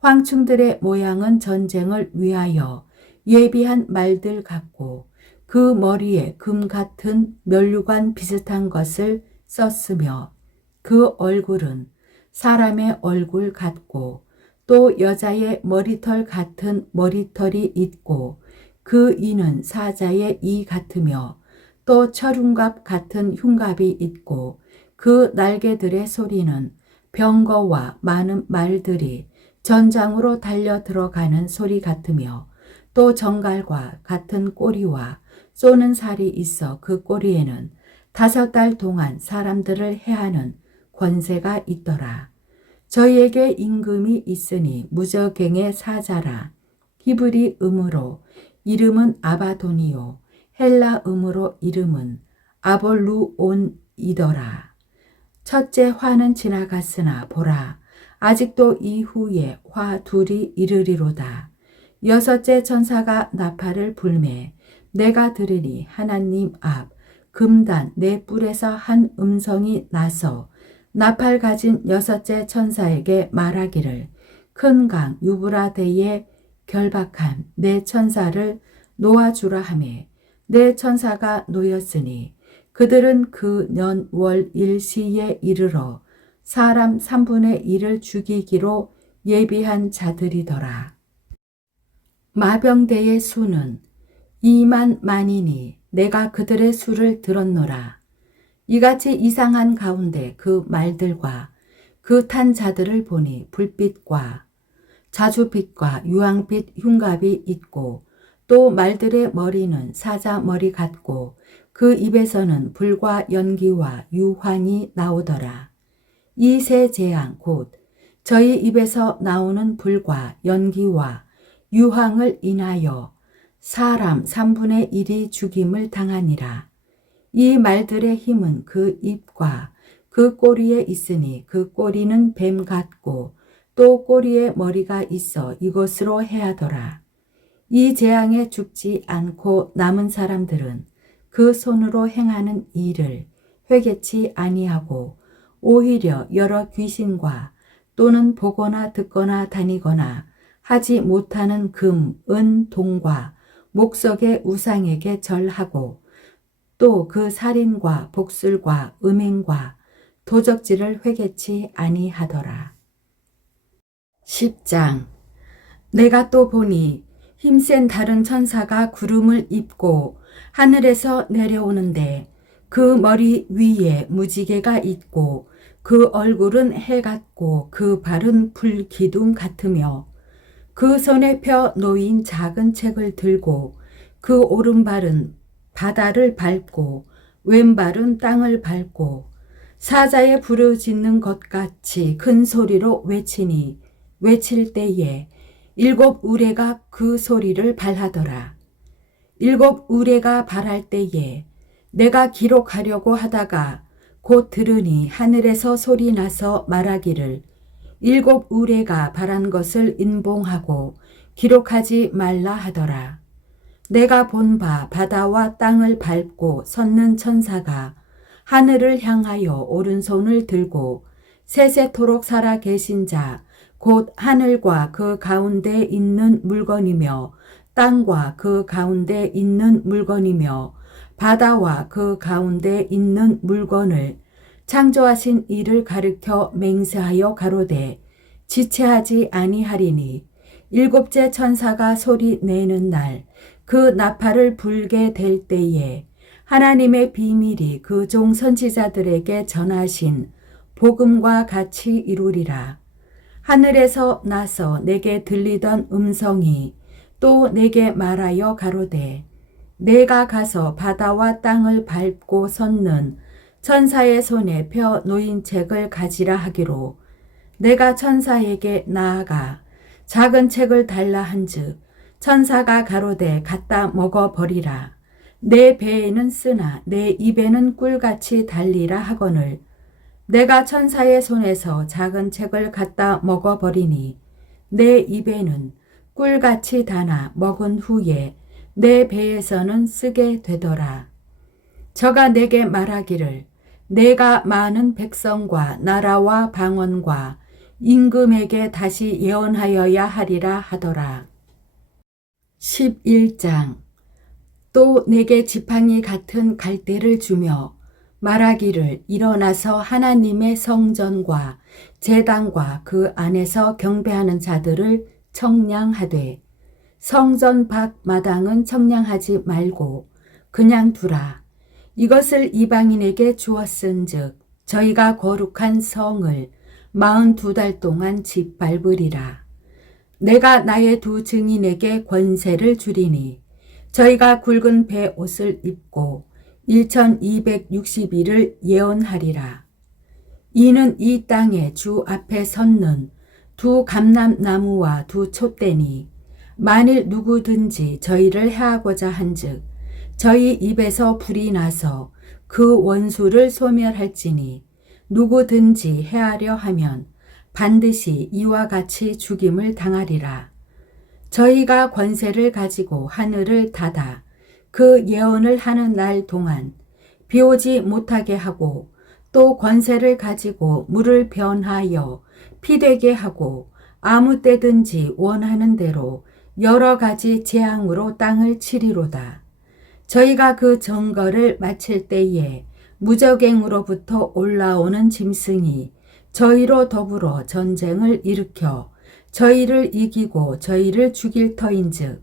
황충들의 모양은 전쟁을 위하여 예비한 말들 같고 그 머리에 금 같은 면류관 비슷한 것을 썼으며 그 얼굴은 사람의 얼굴 같고 또 여자의 머리털 같은 머리털이 있고 그 이는 사자의 이 같으며 또 철흉갑 같은 흉갑이 있고 그 날개들의 소리는 병거와 많은 말들이 전장으로 달려 들어가는 소리 같으며 또 정갈과 같은 꼬리와 쏘는 살이 있어 그 꼬리에는 5달 동안 사람들을 해하는 권세가 있더라. 저희에게 임금이 있으니 무저갱의 사자라. 히브리 음으로 이름은 아바도니요 헬라 음으로 이름은 아볼루온이더라. 첫째 화는 지나갔으나 보라 아직도 이후에 화 둘이 이르리로다. 여섯째 천사가 나팔을 불매 내가 들으니 하나님 앞 금단 네 뿔에서 한 음성이 나서 나팔 가진 여섯째 천사에게 말하기를 큰 강 유브라데에 결박한 네 천사를 놓아주라 하매 네 천사가 놓였으니 그들은 그 년 월 일시에 이르러 사람 3분의 1을 죽이기로 예비한 자들이더라. 마병대의 수는 2만 만이니 내가 그들의 수를 들었노라. 이같이 이상한 가운데 그 말들과 그 탄 자들을 보니 불빛과 자주빛과 유황빛 흉갑이 있고 또 말들의 머리는 사자 머리 같고 그 입에서는 불과 연기와 유황이 나오더라. 이 세 재앙 곧 저희 입에서 나오는 불과 연기와 유황을 인하여 사람 3분의 1이 죽임을 당하니라. 이 말들의 힘은 그 입과 그 꼬리에 있으니 그 꼬리는 뱀 같고 또 꼬리에 머리가 있어 이것으로 해하더라. 이 재앙에 죽지 않고 남은 사람들은 그 손으로 행하는 일을 회개치 아니하고 오히려 여러 귀신과 또는 보거나 듣거나 다니거나 하지 못하는 금, 은, 동과 목석의 우상에게 절하고 또 그 살인과 복술과 음행과 도적질을 회개치 아니하더라. 10장. 내가 또 보니 힘센 다른 천사가 구름을 입고 하늘에서 내려오는데 그 머리 위에 무지개가 있고 그 얼굴은 해 같고 그 발은 불 기둥 같으며 그 손에 펴 놓인 작은 책을 들고 그 오른발은 바다를 밟고 왼발은 땅을 밟고 사자의 부르짖는 것 같이 큰 소리로 외치니 외칠 때에 7 우레가 그 소리를 발하더라. 7 우레가 발할 때에 내가 기록하려고 하다가 곧 들으니 하늘에서 소리 나서 말하기를 7 우레가 발한 것을 인봉하고 기록하지 말라 하더라. 내가 본 바 바다와 땅을 밟고 섰는 천사가 하늘을 향하여 오른손을 들고 세세토록 살아 계신 자 곧 하늘과 그 가운데 있는 물건이며 땅과 그 가운데 있는 물건이며 바다와 그 가운데 있는 물건을 창조하신 이를 가리켜 맹세하여 가로되 지체하지 아니하리니 7째 천사가 소리 내는 날 그 나팔을 불게 될 때에 하나님의 비밀이 그 종 선지자들에게 전하신 복음과 같이 이루리라. 하늘에서 나서 내게 들리던 음성이 또 내게 말하여 가로되 내가 가서 바다와 땅을 밟고 섰는 천사의 손에 펴 놓인 책을 가지라 하기로 내가 천사에게 나아가 작은 책을 달라 한즉 천사가 가로되 갖다 먹어버리라. 내 배에는 쓰나 내 입에는 꿀같이 달리라 하거늘 내가 천사의 손에서 작은 책을 갖다 먹어버리니 내 입에는 꿀같이 다나 먹은 후에 내 배에서는 쓰게 되더라. 저가 내게 말하기를 내가 많은 백성과 나라와 방언과 임금에게 다시 예언하여야 하리라 하더라. 11장. 또 내게 지팡이 같은 갈대를 주며 말하기를 일어나서 하나님의 성전과 제단과 그 안에서 경배하는 자들을 청량하되 성전 밖 마당은 청량하지 말고 그냥 두라. 이것을 이방인에게 주었은즉 저희가 거룩한 성을 42달 동안 짓밟으리라. 내가 나의 2 증인에게 권세를 주리니 저희가 굵은 배 옷을 입고 1260일을 예언하리라. 이는 이 땅에 주 앞에 섰는 2 감람나무와 2 촛대니 만일 누구든지 저희를 해하고자 한즉 저희 입에서 불이 나서 그 원수를 소멸할지니 누구든지 해하려 하면 반드시 이와 같이 죽임을 당하리라. 저희가 권세를 가지고 하늘을 닫아 그 예언을 하는 날 동안 비 오지 못하게 하고 또 권세를 가지고 물을 변하여 피되게 하고 아무 때든지 원하는 대로 여러 가지 재앙으로 땅을 치리로다. 저희가 그 증거를 마칠 때에 무적행으로부터 올라오는 짐승이 저희로 더불어 전쟁을 일으켜 저희를 이기고 저희를 죽일 터인즉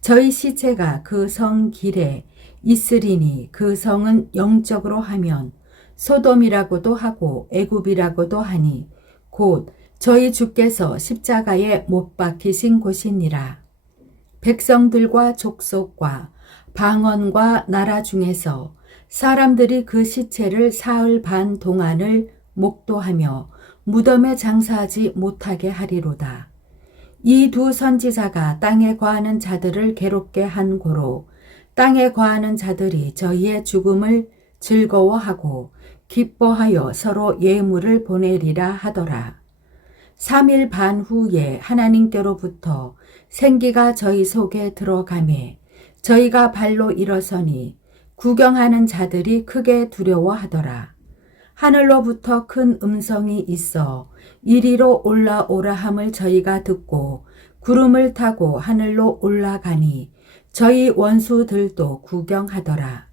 저희 시체가 그 성 길에 있으리니 그 성은 영적으로 하면 소돔이라고도 하고 애굽이라고도 하니 곧 저희 주께서 십자가에 못 박히신 곳이니라. 백성들과 족속과 방언과 나라 중에서 사람들이 그 시체를 사흘 반 동안을 목도하며 무덤에 장사하지 못하게 하리로다. 이 2 선지자가 땅에 거하는 자들을 괴롭게 한 고로 땅에 거하는 자들이 저희의 죽음을 즐거워하고 기뻐하여 서로 예물을 보내리라 하더라. 3일 반 후에 하나님께로부터 생기가 저희 속에 들어가매 저희가 발로 일어서니 구경하는 자들이 크게 두려워하더라. 하늘로부터 큰 음성이 있어 이리로 올라오라 함을 저희가 듣고 구름을 타고 하늘로 올라가니 저희 원수들도 구경하더라.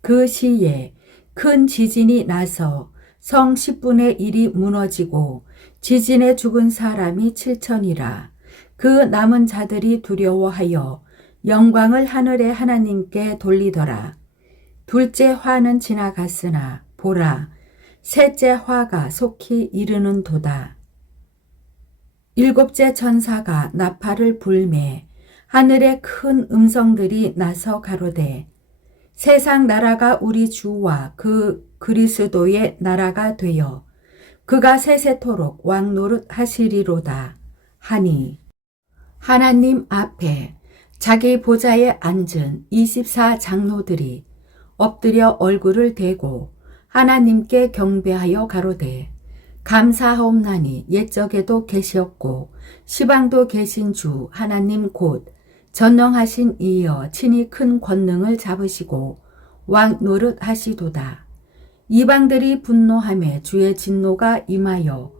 그 시에 큰 지진이 나서 성 10분의 1이 무너지고 지진에 죽은 사람이 7천이라. 그 남은 자들이 두려워하여 영광을 하늘의 하나님께 돌리더라. 둘째 화는 지나갔으나 보라 셋째 화가 속히 이르는도다. 일곱째 천사가 나팔을 불매 하늘에 큰 음성들이 나서 가로되 세상 나라가 우리 주와 그 그리스도의 나라가 되어 그가 세세토록 왕노릇 하시리로다 하니 하나님 앞에 자기 보좌에 앉은 24 장로들이 엎드려 얼굴을 대고 하나님께 경배하여 가로되 감사하옵나니 옛적에도 계시었고 시방도 계신 주 하나님 곧 전능하신 이여 친히 큰 권능을 잡으시고 왕 노릇 하시도다. 이방들이 분노하며 주의 진노가 임하여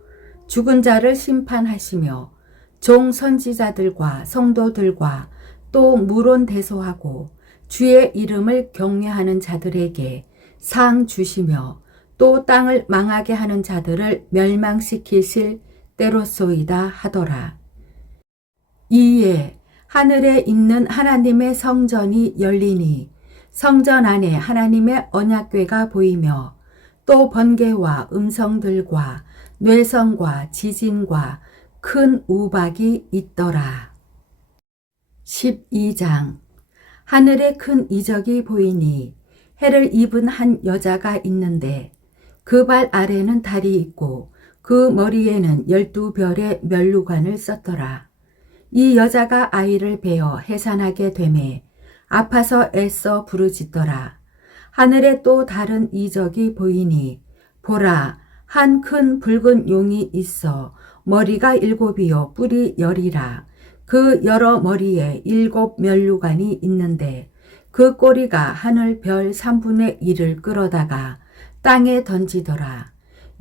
죽은 자를 심판하시며 종 선지자들과 성도들과 또 물론대소하고 주의 이름을 경외하는 자들에게 상 주시며 또 땅을 망하게 하는 자들을 멸망시키실 때로소이다 하더라. 이에 하늘에 있는 하나님의 성전이 열리니 성전 안에 하나님의 언약궤가 보이며 또 번개와 음성들과 뇌성과 지진과 큰 우박이 있더라. 12장 하늘에 큰 이적이 보이니 해를 입은 한 여자가 있는데 그 발 아래는 달이 있고 그 머리에는 12별의 면류관을 썼더라. 이 여자가 아이를 베어 해산하게 되매 아파서 애써 부르짖더라. 하늘에 또 다른 이적이 보이니 보라 한 큰 붉은 용이 있어 머리가 7이요 뿔이 10이라. 그 여러 머리에 7 면류관이 있는데 그 꼬리가 하늘 별 3분의 1을 끌어다가 땅에 던지더라.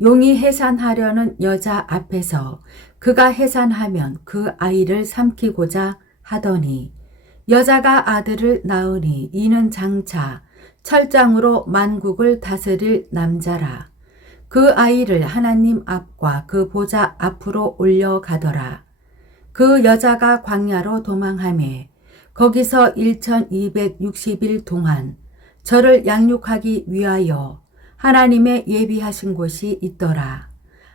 용이 해산하려는 여자 앞에서 그가 해산하면 그 아이를 삼키고자 하더니 여자가 아들을 낳으니 이는 장차 철장으로 만국을 다스릴 남자라. 그 아이를 하나님 앞과 그 보좌 앞으로 올려가더라. 그 여자가 광야로 도망하며 거기서 1260일 동안 저를 양육하기 위하여 하나님의 예비하신 곳이 있더라.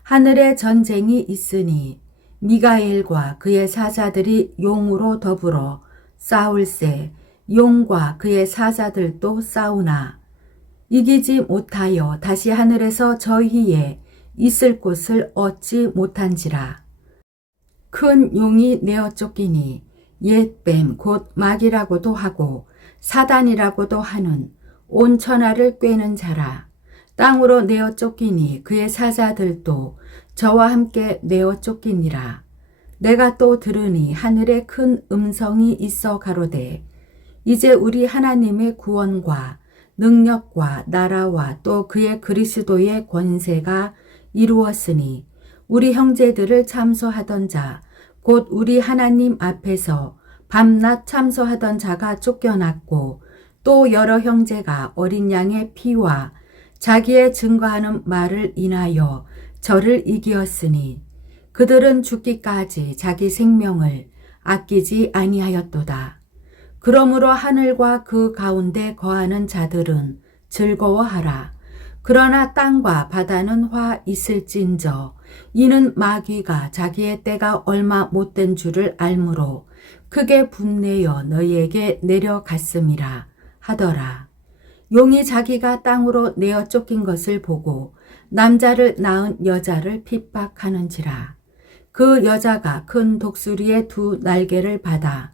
하늘에 전쟁이 있으니 미가엘과 그의 사자들이 용으로 더불어 싸울세 용과 그의 사자들도 싸우나 이기지 못하여 다시 하늘에서 저희에 있을 곳을 얻지 못한지라. 큰 용이 내어 쫓기니 옛뱀 곧 마귀라고도 하고 사단이라고도 하는 온 천하를 꿰는 자라. 땅으로 내어 쫓기니 그의 사자들도 저와 함께 내어 쫓기니라. 내가 또 들으니 하늘에 큰 음성이 있어 가로되 이제 우리 하나님의 구원과 능력과 나라와 또 그의 그리스도의 권세가 이루었으니 우리 형제들을 참소하던 자 곧 우리 하나님 앞에서 밤낮 참소하던 자가 쫓겨났고 또 여러 형제가 어린 양의 피와 자기의 증거하는 말을 인하여 저를 이기었으니 그들은 죽기까지 자기 생명을 아끼지 아니하였도다. 그러므로 하늘과 그 가운데 거하는 자들은 즐거워하라. 그러나 땅과 바다는 화 있을진저 이는 마귀가 자기의 때가 얼마 못된 줄을 알므로 크게 분내어 너희에게 내려갔음이라 하더라. 용이 자기가 땅으로 내어 쫓긴 것을 보고 남자를 낳은 여자를 핍박하는지라. 그 여자가 큰 독수리의 2 날개를 받아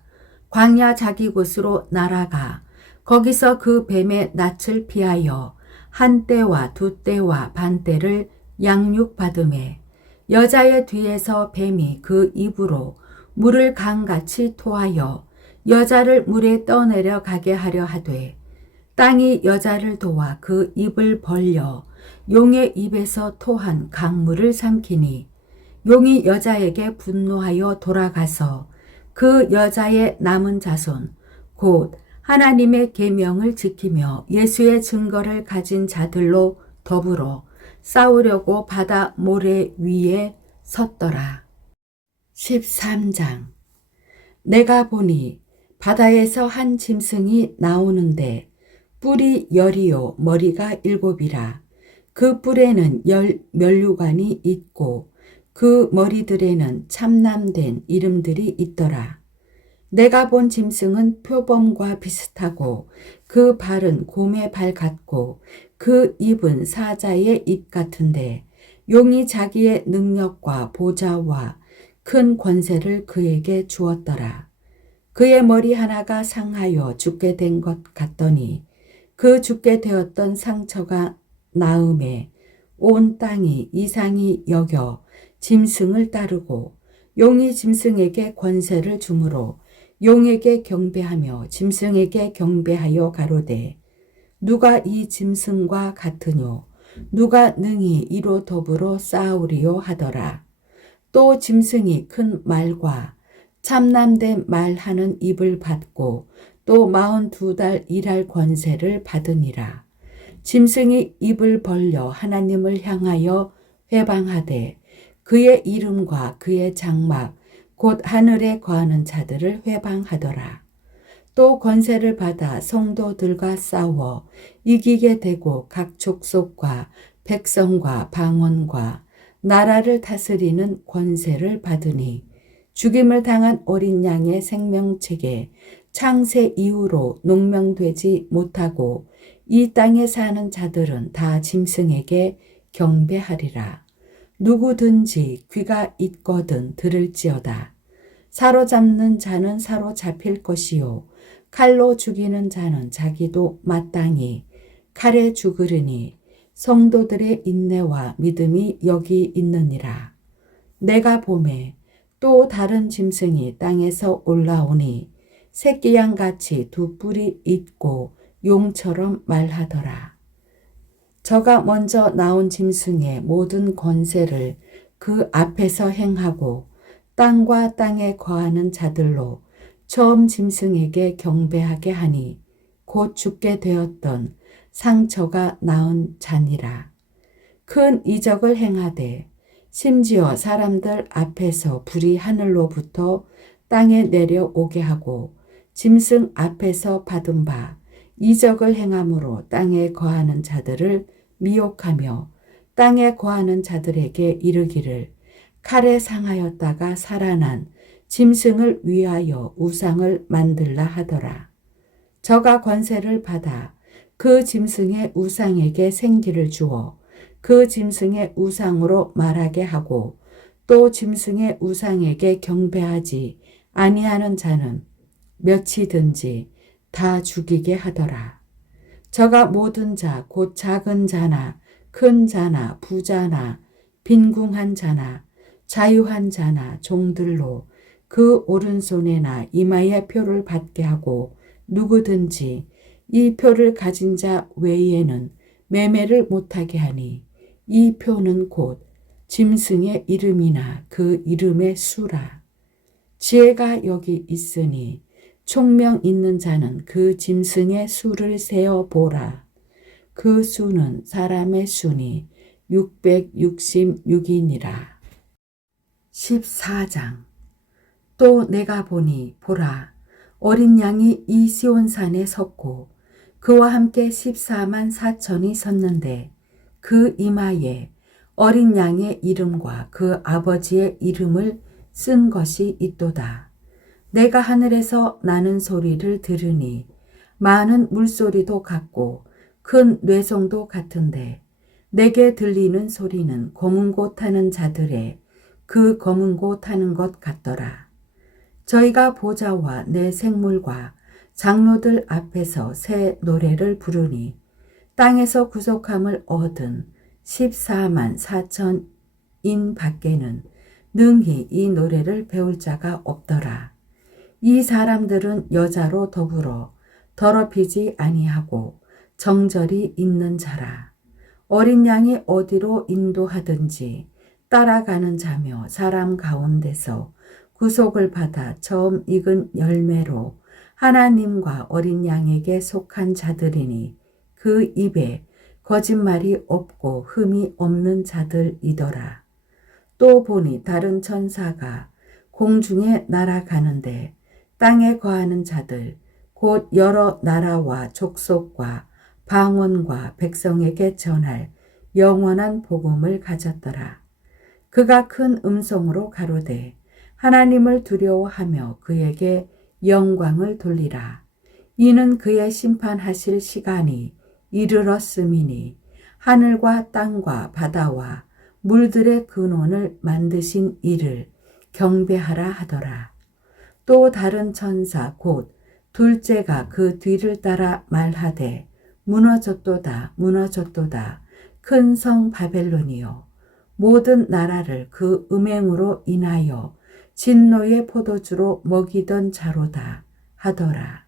광야 자기 곳으로 날아가 거기서 그 뱀의 낯을 피하여 1때와 2때와 반때를 양육받으매 여자의 뒤에서 뱀이 그 입으로 물을 강같이 토하여 여자를 물에 떠내려 가게 하려 하되 땅이 여자를 도와 그 입을 벌려 용의 입에서 토한 강물을 삼키니 용이 여자에게 분노하여 돌아가서 그 여자의 남은 자손 곧 하나님의 계명을 지키며 예수의 증거를 가진 자들로 더불어 싸우려고 바다 모래 위에 섰더라. 13장 내가 보니 바다에서 한 짐승이 나오는데 뿔이 10이요 머리가 7이라. 그 뿔에는 10 면류관이 있고 그 머리들에는 참남된 이름들이 있더라. 내가 본 짐승은 표범과 비슷하고 그 발은 곰의 발 같고 그 입은 사자의 입 같은데 용이 자기의 능력과 보좌와 큰 권세를 그에게 주었더라. 그의 머리 하나가 상하여 죽게 된 것 같더니 그 죽게 되었던 상처가 나음에 온 땅이 이상히 여겨 짐승을 따르고 용이 짐승에게 권세를 주므로 용에게 경배하며 짐승에게 경배하여 가로되 누가 이 짐승과 같으뇨 누가 능히 이로 더불어 싸우리요 하더라. 또 짐승이 큰 말과 참남된 말하는 입을 받고 또 42달 일할 권세를 받으니라. 짐승이 입을 벌려 하나님을 향하여 회방하되 그의 이름과 그의 장막 곧 하늘에 거하는 자들을 회방하더라. 또 권세를 받아 성도들과 싸워 이기게 되고 각 족속과 백성과 방언과 나라를 다스리는 권세를 받으니 죽임을 당한 어린 양의 생명책에 창세 이후로 농명되지 못하고 이 땅에 사는 자들은 다 짐승에게 경배하리라. 누구든지 귀가 있거든 들을지어다. 사로잡는 자는 사로잡힐 것이요 칼로 죽이는 자는 자기도 마땅히 칼에 죽으리니 성도들의 인내와 믿음이 여기 있느니라. 내가 보매 또 다른 짐승이 땅에서 올라오니 새끼양같이 두 뿔이 있고 용처럼 말하더라. 저가 먼저 나온 짐승의 모든 권세를 그 앞에서 행하고 땅과 땅에 거하는 자들로 처음 짐승에게 경배하게 하니 곧 죽게 되었던 상처가 나은 자니라. 큰 이적을 행하되 심지어 사람들 앞에서 불이 하늘로부터 땅에 내려오게 하고 짐승 앞에서 받은 바 이적을 행함으로 땅에 거하는 자들을 미혹하며 땅에 거하는 자들에게 이르기를 칼에 상하였다가 살아난 짐승을 위하여 우상을 만들라 하더라. 저가 권세를 받아 그 짐승의 우상에게 생기를 주어 그 짐승의 우상으로 말하게 하고 또 짐승의 우상에게 경배하지 아니하는 자는 몇이든지 다 죽이게 하더라. 저가 모든 자 곧 작은 자나 큰 자나 부자나 빈궁한 자나 자유한 자나 종들로 그 오른손에나 이마에 표를 받게 하고 누구든지 이 표를 가진 자 외에는 매매를 못하게 하니 이 표는 곧 짐승의 이름이나 그 이름의 수라. 지혜가 여기 있으니 총명 있는 자는 그 짐승의 수를 세어 보라. 그 수는 사람의 수니 666이니라. 14장. 또 내가 보니 보라 어린 양이 이 시온산에 섰고 그와 함께 14만 4천이 섰는데 그 이마에 어린 양의 이름과 그 아버지의 이름을 쓴 것이 있도다. 내가 하늘에서 나는 소리를 들으니 많은 물소리도 같고 큰 뇌성도 같은데 내게 들리는 소리는 검은 곳 타는 자들의 그 검은 곳 타는 것 같더라. 저희가 보좌와 내 생물과 장로들 앞에서 새 노래를 부르니 땅에서 구속함을 얻은 14만 4천인 밖에는 능히 이 노래를 배울 자가 없더라. 이 사람들은 여자로 더불어 더럽히지 아니하고 정절이 있는 자라. 어린 양이 어디로 인도하든지 따라가는 자며 사람 가운데서 구속을 받아 처음 익은 열매로 하나님과 어린 양에게 속한 자들이니 그 입에 거짓말이 없고 흠이 없는 자들이더라. 또 보니 다른 천사가 공중에 날아가는데 땅에 거하는 자들 곧 여러 나라와 족속과 방언과 백성에게 전할 영원한 복음을 가졌더라. 그가 큰 음성으로 가로되 하나님을 두려워하며 그에게 영광을 돌리라. 이는 그의 심판하실 시간이 이르렀음이니 하늘과 땅과 바다와 물들의 근원을 만드신 이를 경배하라 하더라. 또 다른 천사 곧 둘째가 그 뒤를 따라 말하되 무너졌도다 무너졌도다 큰 성 바벨론이요 모든 나라를 그 음행으로 인하여 진노의 포도주로 먹이던 자로다 하더라.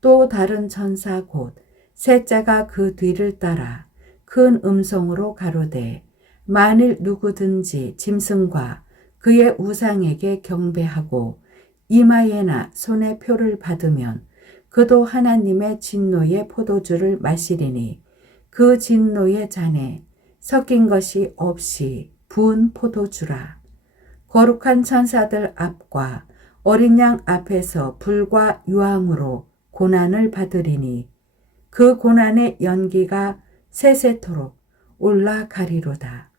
또 다른 천사 곧 셋째가 그 뒤를 따라 큰 음성으로 가로되 만일 누구든지 짐승과 그의 우상에게 경배하고 이마에나 손에 표를 받으면 그도 하나님의 진노의 포도주를 마시리니 그 진노의 잔에 섞인 것이 없이 부은 포도주라. 거룩한 천사들 앞과 어린 양 앞에서 불과 유황으로 고난을 받으리니 그 고난의 연기가 세세토록 올라가리로다.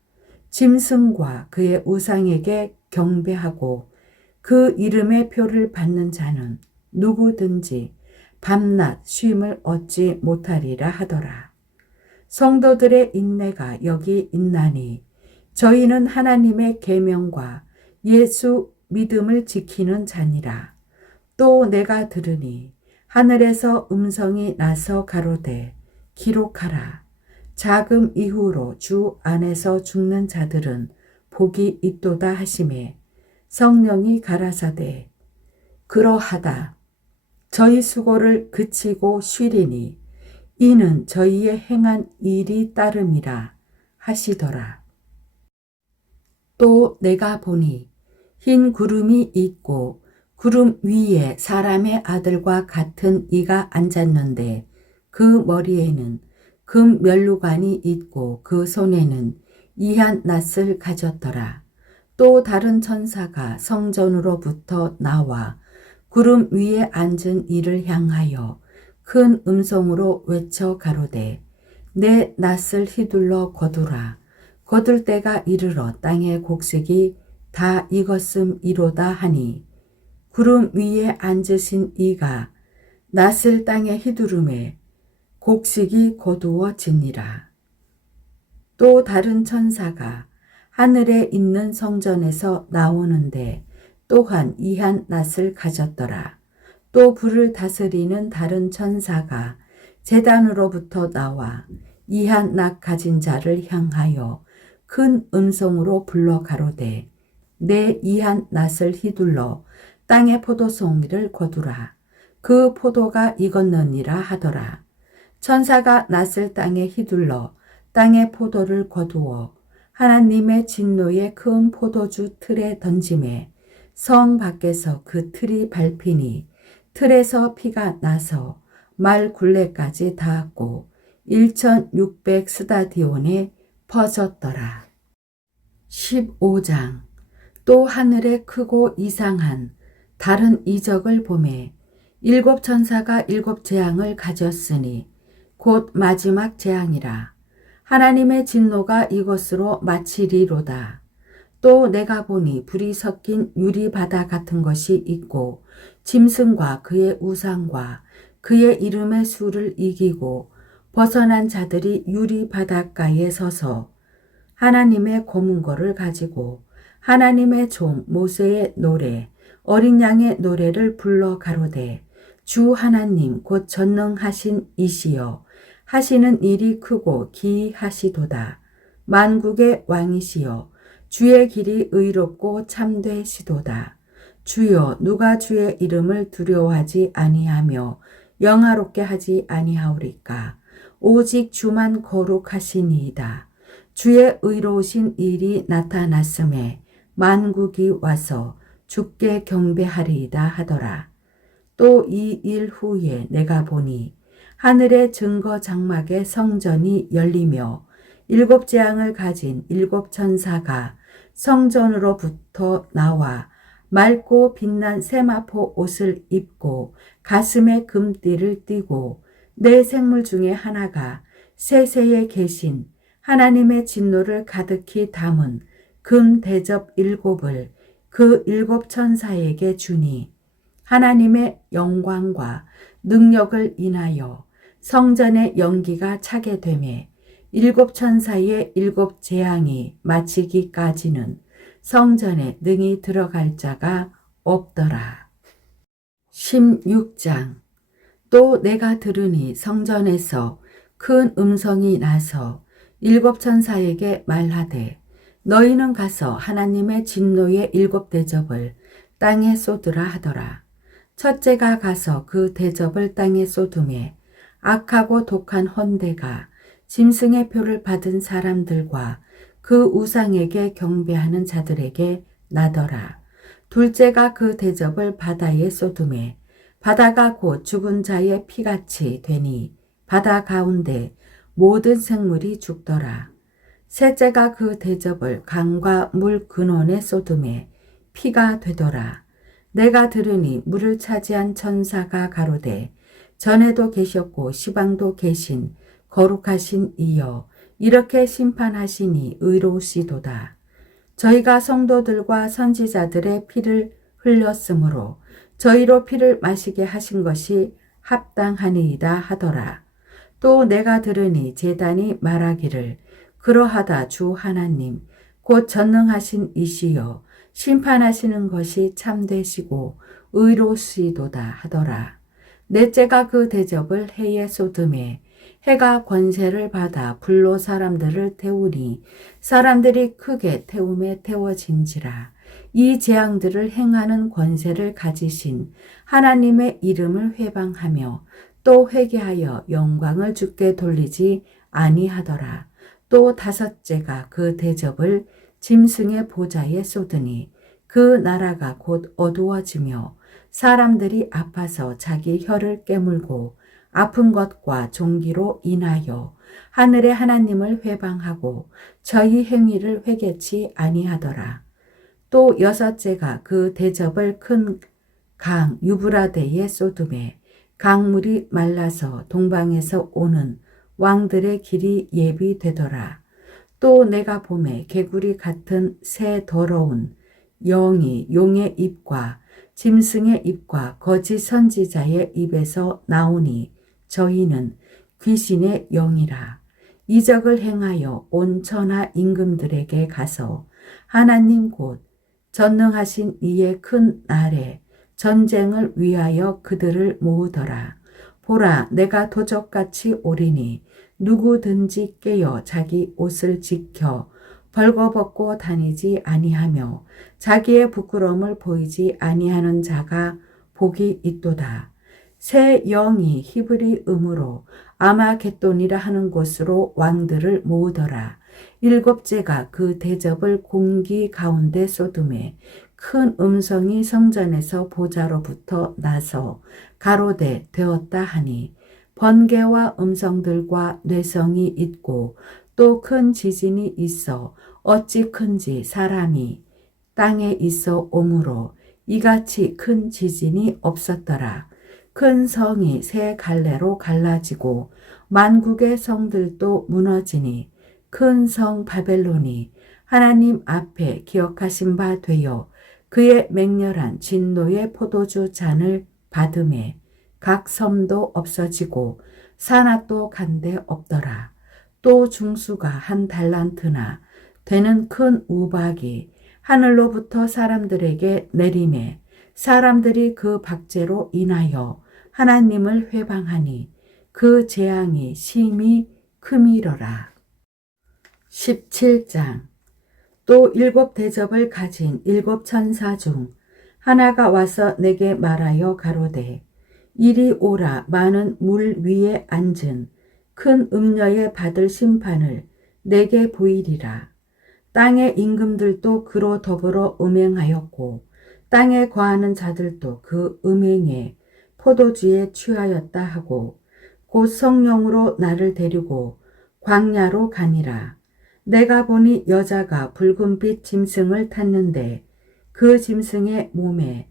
짐승과 그의 우상에게 경배하고 그 이름의 표를 받는 자는 누구든지 밤낮 쉼을 얻지 못하리라 하더라. 성도들의 인내가 여기 있나니 저희는 하나님의 계명과 예수 믿음을 지키는 자니라. 또 내가 들으니 하늘에서 음성이 나서 가로되 기록하라. 자금 이후로 주 안에서 죽는 자들은 복이 있도다 하시매 성령이 가라사대 그러하다. 저희 수고를 그치고 쉬리니 이는 저희의 행한 일이 따름이라 하시더라. 또 내가 보니 흰 구름이 있고 구름 위에 사람의 아들과 같은 이가 앉았는데 그 머리에는 금 면류관이 있고 그 손에는 이한 낫을 가졌더라. 또 다른 천사가 성전으로부터 나와 구름 위에 앉은 이를 향하여 큰 음성으로 외쳐 가로되 내 낫을 휘둘러 거두라. 거둘 때가 이르러 땅의 곡식이 다 익었음이로다 하니 구름 위에 앉으신 이가 낫을 땅에 휘두르매 곡식이 거두어지니라. 또 다른 천사가 하늘에 있는 성전에서 나오는데 또한 이한 낫을 가졌더라. 또 불을 다스리는 다른 천사가 제단으로부터 나와 이한 낫 가진 자를 향하여 큰 음성으로 불러 가로되 내 이한 낫을 휘둘러 땅의 포도송이를 거두라. 그 포도가 익었느니라 하더라. 천사가 낫을 땅에 휘둘러 땅의 포도를 거두어 하나님의 진노의 큰 포도주 틀에 던짐에 성 밖에서 그 틀이 밟히니 틀에서 피가 나서 말 굴레까지 닿았고 1600 스다디온에 퍼졌더라. 15장. 또 하늘에 크고 이상한 다른 이적을 보매 일곱 천사가 일곱 재앙을 가졌으니 곧 마지막 재앙이라. 하나님의 진노가 이것으로 마치리로다. 또 내가 보니 불이 섞인 유리바다 같은 것이 있고 짐승과 그의 우상과 그의 이름의 수를 이기고 벗어난 자들이 유리바닷가에 서서 하나님의 검은거를 가지고 하나님의 종 모세의 노래 어린 양의 노래를 불러 가로되 주 하나님 곧 전능하신 이시여 하시는 일이 크고 기이하시도다. 만국의 왕이시여 주의 길이 의롭고 참되시도다. 주여 누가 주의 이름을 두려워하지 아니하며 영화롭게 하지 아니하오리까. 오직 주만 거룩하시니이다. 주의 의로우신 일이 나타났음에 만국이 와서 주께 경배하리이다 하더라. 또 이 일 후에 내가 보니 하늘의 증거 장막의 성전이 열리며 일곱 재앙을 가진 일곱 천사가 성전으로부터 나와 맑고 빛난 세마포 옷을 입고 가슴에 금띠를 띠고 네 생물 중에 하나가 세세에 계신 하나님의 진노를 가득히 담은 금 대접 7을 그 7 천사에게 주니 하나님의 영광과 능력을 인하여 성전의 연기가 차게 되매 7 천사의 7 재앙이 마치기까지는 성전에 능히 들어갈 자가 없더라. 16장. 또 내가 들으니 성전에서 큰 음성이 나서 7 천사에게 말하되 너희는 가서 하나님의 진노의 7 대접을 땅에 쏟으라 하더라. 첫째가 가서 그 대접을 땅에 쏟음에 악하고 독한 헌대가 짐승의 표를 받은 사람들과 그 우상에게 경배하는 자들에게 나더라. 둘째가 그 대접을 바다에 쏟음에 바다가 곧 죽은 자의 피같이 되니 바다 가운데 모든 생물이 죽더라. 셋째가 그 대접을 강과 물 근원에 쏟음에 피가 되더라. 내가 들으니 물을 차지한 천사가 가로되 전에도 계셨고 시방도 계신 거룩하신 이여 이렇게 심판하시니 의로우시도다. 저희가 성도들과 선지자들의 피를 흘렸으므로 저희로 피를 마시게 하신 것이 합당하니이다 하더라. 또 내가 들으니 제단이 말하기를 그러하다 주 하나님 곧 전능하신 이시여 심판하시는 것이 참되시고 의로우시도다 하더라. 넷째가 그 대접을 해에 쏟음에 해가 권세를 받아 불로 사람들을 태우니 사람들이 크게 태움에 태워진지라. 이 재앙들을 행하는 권세를 가지신 하나님의 이름을 회방하며 또 회개하여 영광을 주께 돌리지 아니하더라. 또 다섯째가 그 대접을 짐승의 보좌에 쏟으니 그 나라가 곧 어두워지며 사람들이 아파서 자기 혀를 깨물고 아픈 것과 종기로 인하여 하늘의 하나님을 회방하고 저희 행위를 회개치 아니하더라. 또 여섯째가 그 대접을 큰 강 유브라데에 쏟음에 강물이 말라서 동방에서 오는 왕들의 길이 예비되더라. 또 내가 보매 개구리 같은 새 더러운 영이 용의 입과 짐승의 입과 거짓 선지자의 입에서 나오니 저희는 귀신의 영이라. 이적을 행하여 온 천하 임금들에게 가서 하나님 곧 전능하신 이의 큰 날에 전쟁을 위하여 그들을 모으더라. 보라 내가 도적같이 오리니 누구든지 깨어 자기 옷을 지켜 벌거벗고 다니지 아니하며 자기의 부끄러움을 보이지 아니하는 자가 복이 있도다. 새 영이 히브리 음으로 아마겟돈이라 하는 곳으로 왕들을 모으더라. 일곱째가 그 대접을 공기 가운데 쏟음에 큰 음성이 성전에서 보좌로부터 나서 가로되 되었다 하니 번개와 음성들과 뇌성이 있고 또 큰 지진이 있어 어찌 큰지 사람이 땅에 있어 오므로 이같이 큰 지진이 없었더라. 큰 성이 세 갈래로 갈라지고 만국의 성들도 무너지니 큰 성 바벨론이 하나님 앞에 기억하신 바 되어 그의 맹렬한 진노의 포도주 잔을 받음에 각 섬도 없어지고 산악도 간데 없더라. 또 중수가 한 달란트나 되는 큰 우박이 하늘로부터 사람들에게 내림에 사람들이 그 박제로 인하여 하나님을 회방하니 그 재앙이 심히 크미러라. 17장. 또 7 대접을 가진 7 천사 중 하나가 와서 내게 말하여 가로되 이리 오라. 많은 물 위에 앉은 큰 음녀에 받을 심판을 내게 보이리라. 땅의 임금들도 그로 더불어 음행하였고 땅에 거하는 자들도 그 음행에 포도주에 취하였다 하고 곧 성령으로 나를 데리고 광야로 가니라. 내가 보니 여자가 붉은빛 짐승을 탔는데 그 짐승의 몸에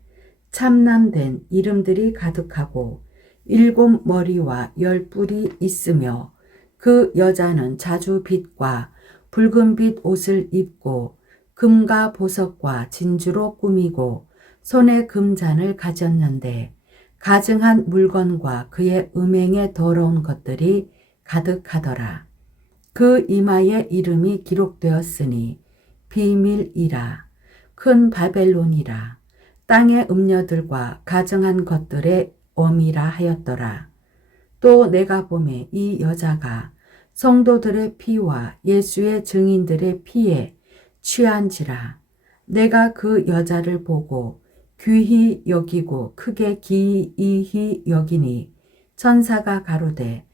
참남된 이름들이 가득하고 7 머리와 10 뿔이 있으며 그 여자는 자주 빛과 붉은빛 옷을 입고 금과 보석과 진주로 꾸미고 손에 금잔을 가졌는데 가증한 물건과 그의 음행에 더러운 것들이 가득하더라. 그 이마에 이름이 기록되었으니 비밀이라, 큰 바벨론이라, 땅의 음녀들과 가증한 것들의 엄이라 하였더라. 또 내가 보매 이 여자가 성도들의 피와 예수의 증인들의 피에 취한지라. 내가 그 여자를 보고 귀히 여기고 크게 기이히 여기니 천사가 가로되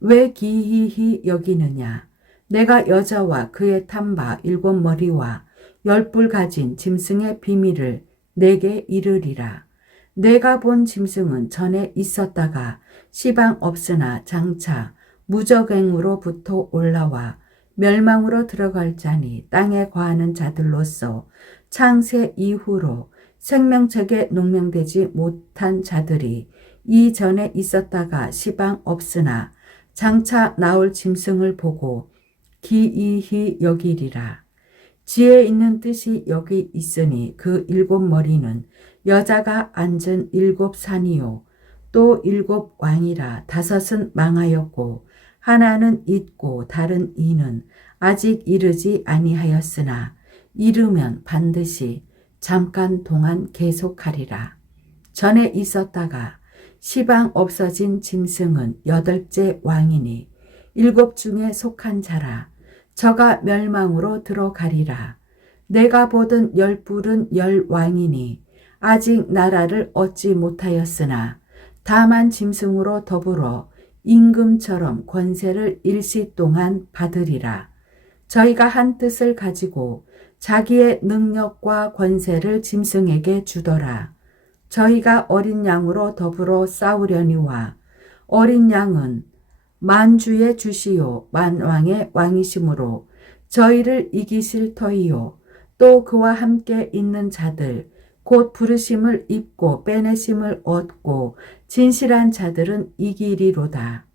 왜 기이히 여기느냐. 내가 여자와 그의 탄 바 7머리와 10뿔 가진 짐승의 비밀을 내게 이르리라. 내가 본 짐승은 전에 있었다가 시방 없으나 장차 무적행으로부터 올라와 멸망으로 들어갈 자니 땅에 거하는 자들로서 창세 이후로 생명책에 농명되지 못한 자들이 이전에 있었다가 시방 없으나 장차 나올 짐승을 보고 기이히 여기리라. 지혜 있는 뜻이 여기 있으니 그 7머리는 여자가 앉은 7산이요 또 7왕이라. 5은 망하였고 하나는 있고 다른 이는 아직 이르지 아니하였으나 이르면 반드시 잠깐 동안 계속하리라. 전에 있었다가 시방 없어진 짐승은 8째 왕이니 7 중에 속한 자라. 저가 멸망으로 들어가리라. 내가 보던 10뿔은 10왕이니 아직 나라를 얻지 못하였으나 다만 짐승으로 더불어 임금처럼 권세를 일시 동안 받으리라. 저희가 한 뜻을 가지고 자기의 능력과 권세를 짐승에게 주더라. 저희가 어린 양으로 더불어 싸우려니와 어린 양은 만주의 주시요 만왕의 왕이시므로 저희를 이기실 터이요 또 그와 함께 있는 자들 곧 부르심을 입고 빼내심을 얻고 진실한 자들은 이기리로다.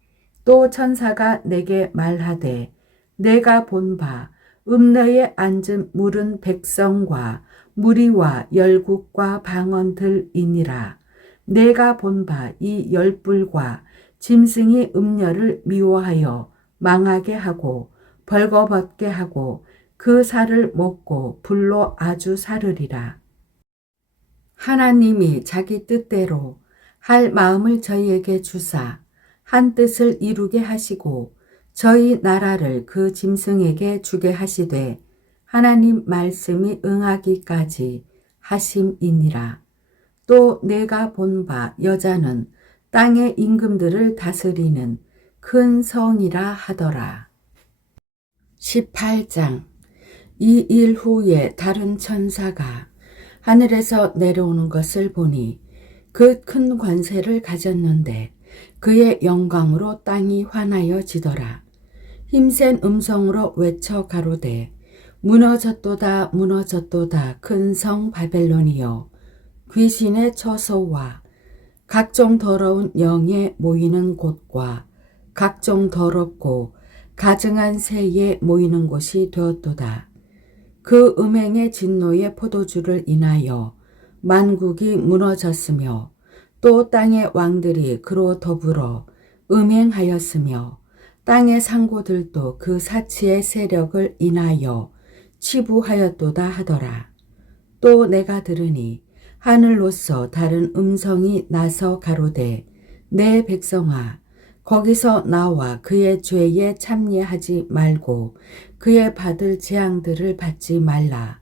또 천사가 내게 말하되 내가 본 바 음너에 앉은 물은 백성과 무리와 열국과 방언들이니라. 내가 본 바 이 10뿔과 짐승이 음녀를 미워하여 망하게 하고 벌거벗게 하고 그 살을 먹고 불로 아주 사르리라. 하나님이 자기 뜻대로 할 마음을 저희에게 주사 한 뜻을 이루게 하시고 저희 나라를 그 짐승에게 주게 하시되 하나님 말씀이 응하기까지 하심이니라. 또 내가 본 바 여자는 땅의 임금들을 다스리는 큰 성이라 하더라. 18장. 이 일 후에 다른 천사가 하늘에서 내려오는 것을 보니 그 큰 권세를 가졌는데 그의 영광으로 땅이 환하여지더라. 힘센 음성으로 외쳐 가로되 무너졌도다 무너졌도다 큰 성 바벨론이여 귀신의 처소와 각종 더러운 영에 모이는 곳과 각종 더럽고 가증한 새에 모이는 곳이 되었도다. 그 음행의 진노의 포도주를 인하여 만국이 무너졌으며 또 땅의 왕들이 그로 더불어 음행하였으며 땅의 상고들도 그 사치의 세력을 인하여 치부하였도다 하더라. 또 내가 들으니 하늘로서 다른 음성이 나서 가로되 내 백성아 거기서 나와 그의 죄에 참여하지 말고 그의 받을 재앙들을 받지 말라.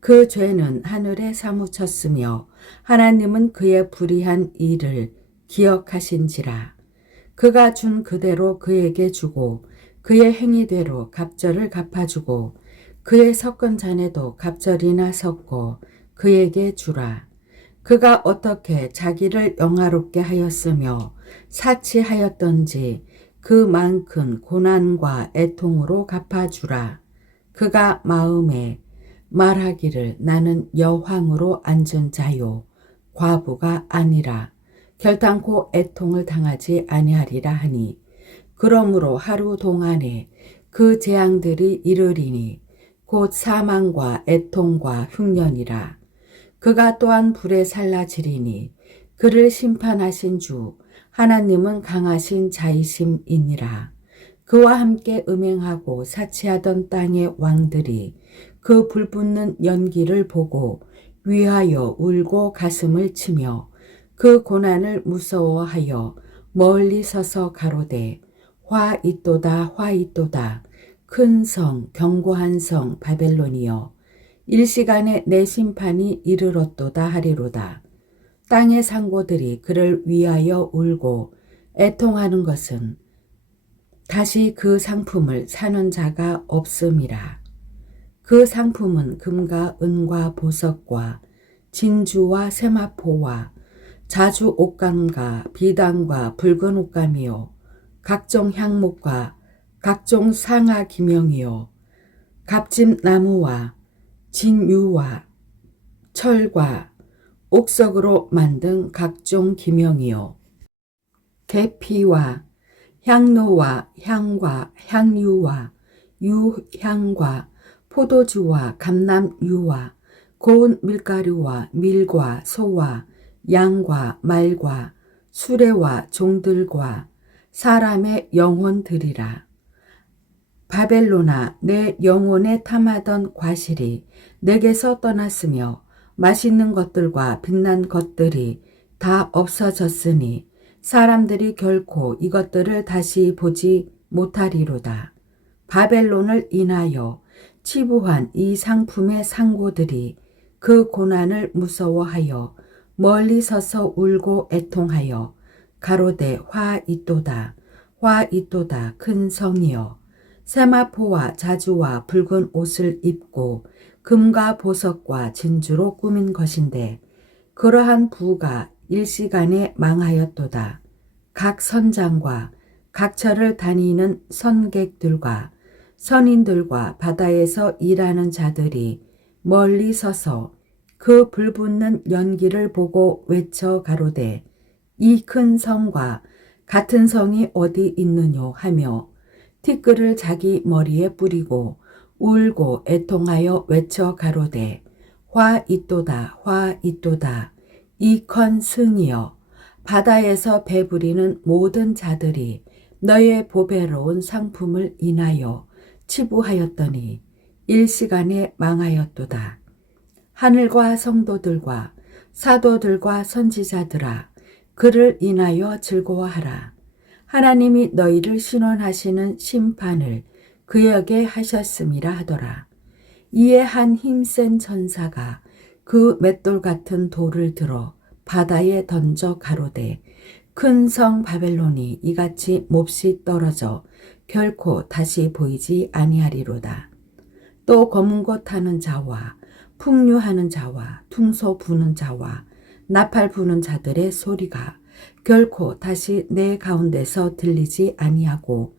그 죄는 하늘에 사무쳤으며 하나님은 그의 불의한 일을 기억하신지라. 그가 준 그대로 그에게 주고 그의 행위대로 갑절을 갚아주고 그의 섞은 잔에도 갑절이나 섞고 그에게 주라. 그가 어떻게 자기를 영화롭게 하였으며 사치하였던지 그만큼 고난과 애통으로 갚아주라. 그가 마음에 말하기를 나는 여황으로 앉은 자요 과부가 아니라 결단코 애통을 당하지 아니하리라 하니 그러므로 하루 동안에 그 재앙들이 이르리니 곧 사망과 애통과 흉년이라. 그가 또한 불에 살라지리니 그를 심판하신 주 하나님은 강하신 자이심이니라. 그와 함께 음행하고 사치하던 땅의 왕들이 그 불붙는 연기를 보고 위하여 울고 가슴을 치며 그 고난을 무서워하여 멀리 서서 가로되 화 있도다 화 있도다 큰 성 견고한 성 바벨론이여 일시간에 내 심판이 이르렀도다 하리로다. 땅의 상고들이 그를 위하여 울고 애통하는 것은 다시 그 상품을 사는 자가 없음이라. 그 상품은 금과 은과 보석과 진주와 세마포와 자주 옷감과 비단과 붉은 옷감이요 각종 향목과 각종 상아 기명이요 값진 나무와 진유와 철과 옥석으로 만든 각종 기명이요 계피와 향로와 향과 향유와 유향과 포도주와 감람유와 고운 밀가루와 밀과 소와 양과 말과 수레와 종들과 사람의 영혼들이라. 바벨론아 내 영혼에 탐하던 과실이 내게서 떠났으며 맛있는 것들과 빛난 것들이 다 없어졌으니 사람들이 결코 이것들을 다시 보지 못하리로다. 바벨론을 인하여 치부한 이 상품의 상고들이 그 고난을 무서워하여 멀리 서서 울고 애통하여 가로되 화 있도다 화 있도다 큰 성이여 세마포와 자주와 붉은 옷을 입고 금과 보석과 진주로 꾸민 것인데 그러한 부가 일시간에 망하였도다. 각 선장과 각처를 다니는 선객들과 선인들과 바다에서 일하는 자들이 멀리 서서 그 불붙는 연기를 보고 외쳐 가로되 이 큰 성과 같은 성이 어디 있느뇨 하며 티끌을 자기 머리에 뿌리고 울고 애통하여 외쳐 가로되 화 있도다 화 있도다 이컨 승이여 바다에서 배부리는 모든 자들이 너의 보배로운 상품을 인하여 치부하였더니 일시간에 망하였도다. 하늘과 성도들과 사도들과 선지자들아 그를 인하여 즐거워하라. 하나님이 너희를 신원하시는 심판을 그에게 하셨음이라 하더라. 이에 한 힘센 천사가 그 맷돌 같은 돌을 들어 바다에 던져 가로되 큰 성 바벨론이 이같이 몹시 떨어져 결코 다시 보이지 아니하리로다. 또 검은 것 타는 자와 풍류하는 자와 퉁소 부는 자와 나팔 부는 자들의 소리가 결코 다시 내 가운데서 들리지 아니하고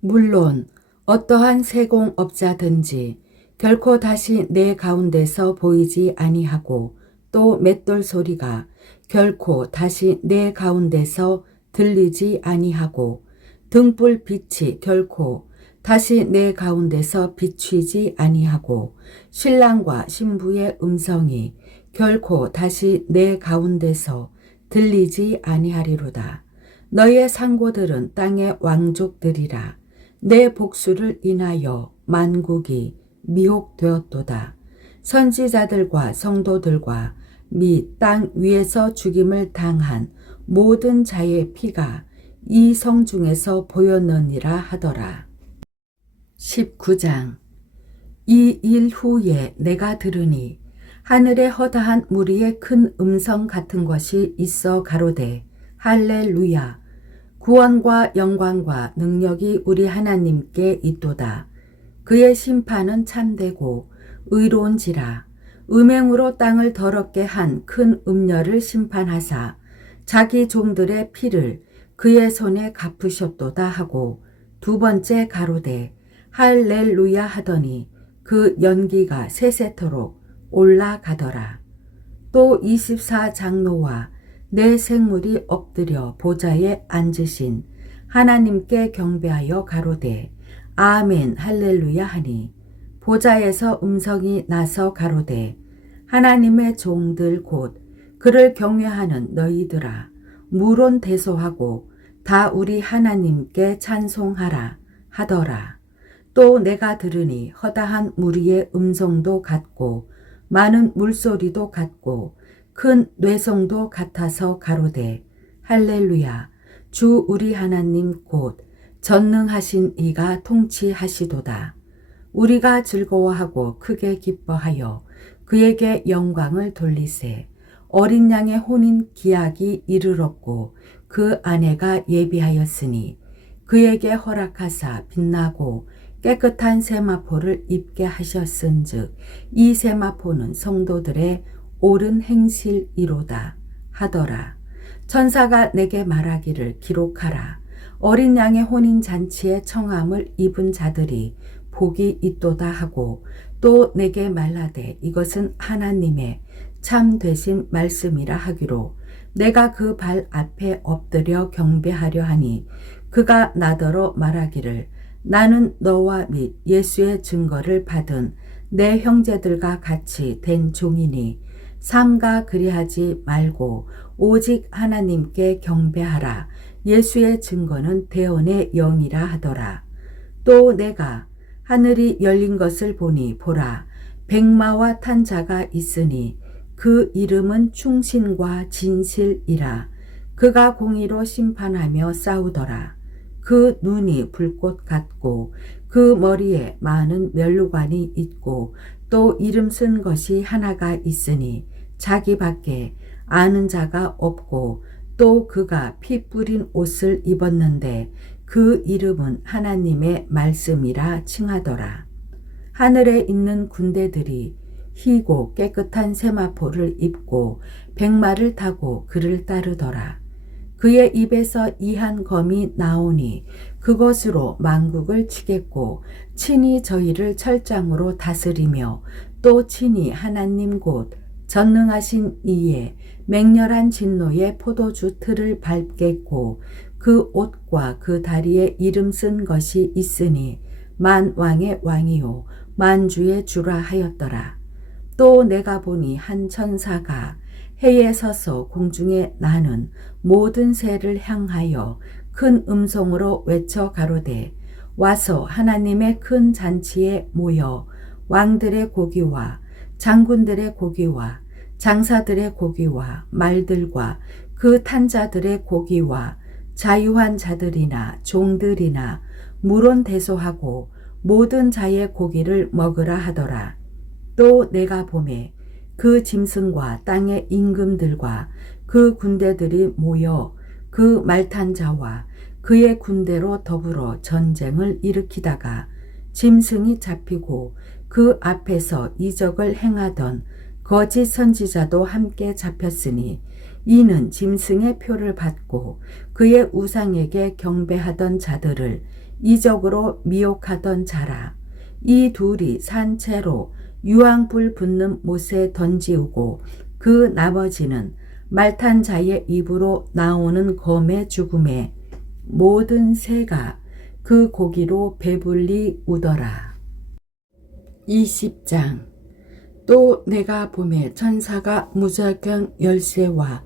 물론 어떠한 세공업자든지 결코 다시 내 가운데서 보이지 아니하고 또 맷돌 소리가 결코 다시 내 가운데서 들리지 아니하고 등불 빛이 결코 다시 내 가운데서 비추지 아니하고 신랑과 신부의 음성이 결코 다시 내 가운데서 들리지 아니하리로다. 너의 상고들은 땅의 왕족들이라. 내 복수를 인하여 만국이 미혹되었도다. 선지자들과 성도들과 및 땅 위에서 죽임을 당한 모든 자의 피가 이 성 중에서 보였느니라 하더라. 19장. 이 일 후에 내가 들으니 하늘에 허다한 무리의 큰 음성 같은 것이 있어 가로되 할렐루야 구원과 영광과 능력이 우리 하나님께 있도다. 그의 심판은 참되고 의로운지라. 음행으로 땅을 더럽게 한 큰 음녀를 심판하사 자기 종들의 피를 그의 손에 갚으셨도다 하고 두 번째 가로되 할렐루야 하더니 그 연기가 세세토록 올라가더라. 또 24장로와 네 생물이 엎드려 보좌에 앉으신 하나님께 경배하여 가로되 아멘 할렐루야 하니 보좌에서 음성이 나서 가로되 하나님의 종들 곧 그를 경외하는 너희들아 무론대소하고 다 우리 하나님께 찬송하라 하더라. 또 내가 들으니 허다한 무리의 음성도 같고 많은 물소리도 같고 큰 뇌성도 같아서 가로되 할렐루야 주 우리 하나님 곧 전능하신 이가 통치하시도다. 우리가 즐거워하고 크게 기뻐하여 그에게 영광을 돌리세. 어린 양의 혼인 기약이 이르렀고 그 아내가 예비하였으니 그에게 허락하사 빛나고 깨끗한 세마포를 입게 하셨은즉 이 세마포는 성도들의 옳은 행실이로다 하더라. 천사가 내게 말하기를 기록하라. 어린 양의 혼인 잔치에 청함을 입은 자들이 복이 있도다 하고 또 내게 말하되 이것은 하나님의 참 되신 말씀이라 하기로 내가 그 발 앞에 엎드려 경배하려 하니 그가 나더러 말하기를 나는 너와 및 예수의 증거를 받은 내 형제들과 같이 된 종이니 삼가 그리하지 말고 오직 하나님께 경배하라. 예수의 증거는 대언의 영이라 하더라. 또 내가 하늘이 열린 것을 보니 보라 백마와 탄 자가 있으니 그 이름은 충신과 진실이라. 그가 공의로 심판하며 싸우더라. 그 눈이 불꽃 같고 그 머리에 많은 면류관이 있고 또 이름 쓴 것이 하나가 있으니 자기밖에 아는 자가 없고 또 그가 피 뿌린 옷을 입었는데 그 이름은 하나님의 말씀이라 칭하더라. 하늘에 있는 군대들이 희고 깨끗한 세마포를 입고 백마를 타고 그를 따르더라. 그의 입에서 이한 검이 나오니 그것으로 만국을 치겠고 친히 저희를 철장으로 다스리며 또 친히 하나님 곧 전능하신 이의 맹렬한 진노의 포도주 틀을 밟겠고 그 옷과 그 다리에 이름 쓴 것이 있으니 만왕의 왕이요 만주의 주라 하였더라. 또 내가 보니 한 천사가 해에 서서 공중에 나는 모든 새를 향하여 큰 음성으로 외쳐 가로되 와서 하나님의 큰 잔치에 모여 왕들의 고기와 장군들의 고기와 장사들의 고기와 말들과 그 탄자들의 고기와 자유한 자들이나 종들이나 물론대소하고 모든 자의 고기를 먹으라 하더라. 또 내가 보매 그 짐승과 땅의 임금들과 그 군대들이 모여 그 말탄 자와 그의 군대로 더불어 전쟁을 일으키다가 짐승이 잡히고 그 앞에서 이적을 행하던 거짓 선지자도 함께 잡혔으니 이는 짐승의 표를 받고 그의 우상에게 경배하던 자들을 이적으로 미혹하던 자라. 이 둘이 산채로 유황불 붙는 못에 던지우고 그 나머지는 말탄 자의 입으로 나오는 검의 죽음에 모든 새가 그 고기로 배불리 우더라. 20장. 또 내가 보매 천사가 무저경 열쇠와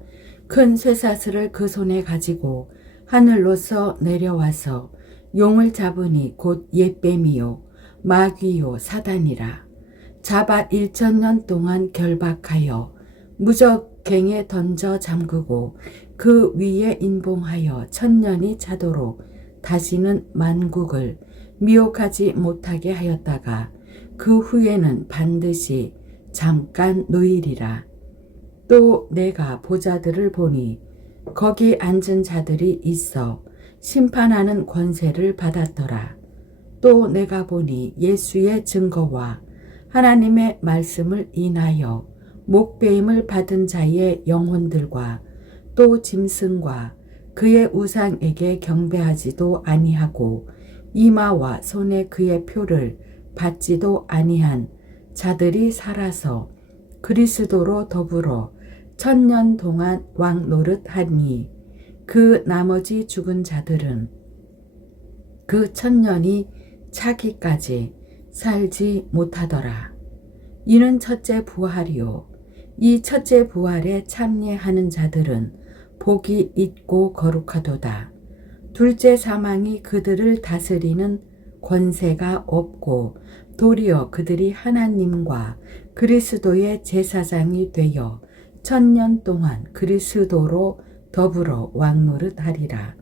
큰 쇠사슬을 그 손에 가지고 하늘로서 내려와서 용을 잡으니 곧 옛뱀이요 마귀요 사단이라. 잡아 1000년 동안 결박하여 무적갱에 던져 잠그고 그 위에 인봉하여 1000년이 차도록 다시는 만국을 미혹하지 못하게 하였다가 그 후에는 반드시 잠깐 노일이라. 또 내가 보좌들을 보니 거기 앉은 자들이 있어 심판하는 권세를 받았더라. 또 내가 보니 예수의 증거와 하나님의 말씀을 인하여 목배임을 받은 자의 영혼들과 또 짐승과 그의 우상에게 경배하지도 아니하고 이마와 손에 그의 표를 받지도 아니한 자들이 살아서 그리스도로 더불어 1000년 동안 왕 노릇하니 그 나머지 죽은 자들은 그 1000년이 차기까지 살지 못하더라. 이는 첫째 부활이요. 이 첫째 부활에 참여하는 자들은 복이 있고 거룩하도다. 둘째 사망이 그들을 다스리는 권세가 없고 도리어 그들이 하나님과 그리스도의 제사장이 되어 1000년 동안 그리스도로 더불어 왕노릇하리라.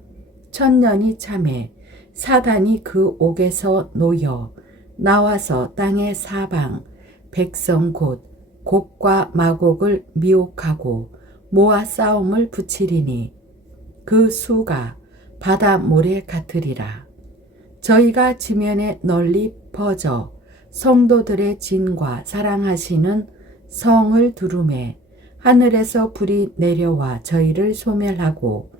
1000년이 참에 사단이 그 옥에서 놓여 나와서 땅의 사방 백성 곧 곡과 마곡을 미혹하고 모아 싸움을 붙이리니 그 수가 바다 모래 같으리라. 저희가 지면에 널리 퍼져 성도들의 진과 사랑하시는 성을 두루매 하늘에서 불이 내려와 저희를 소멸하고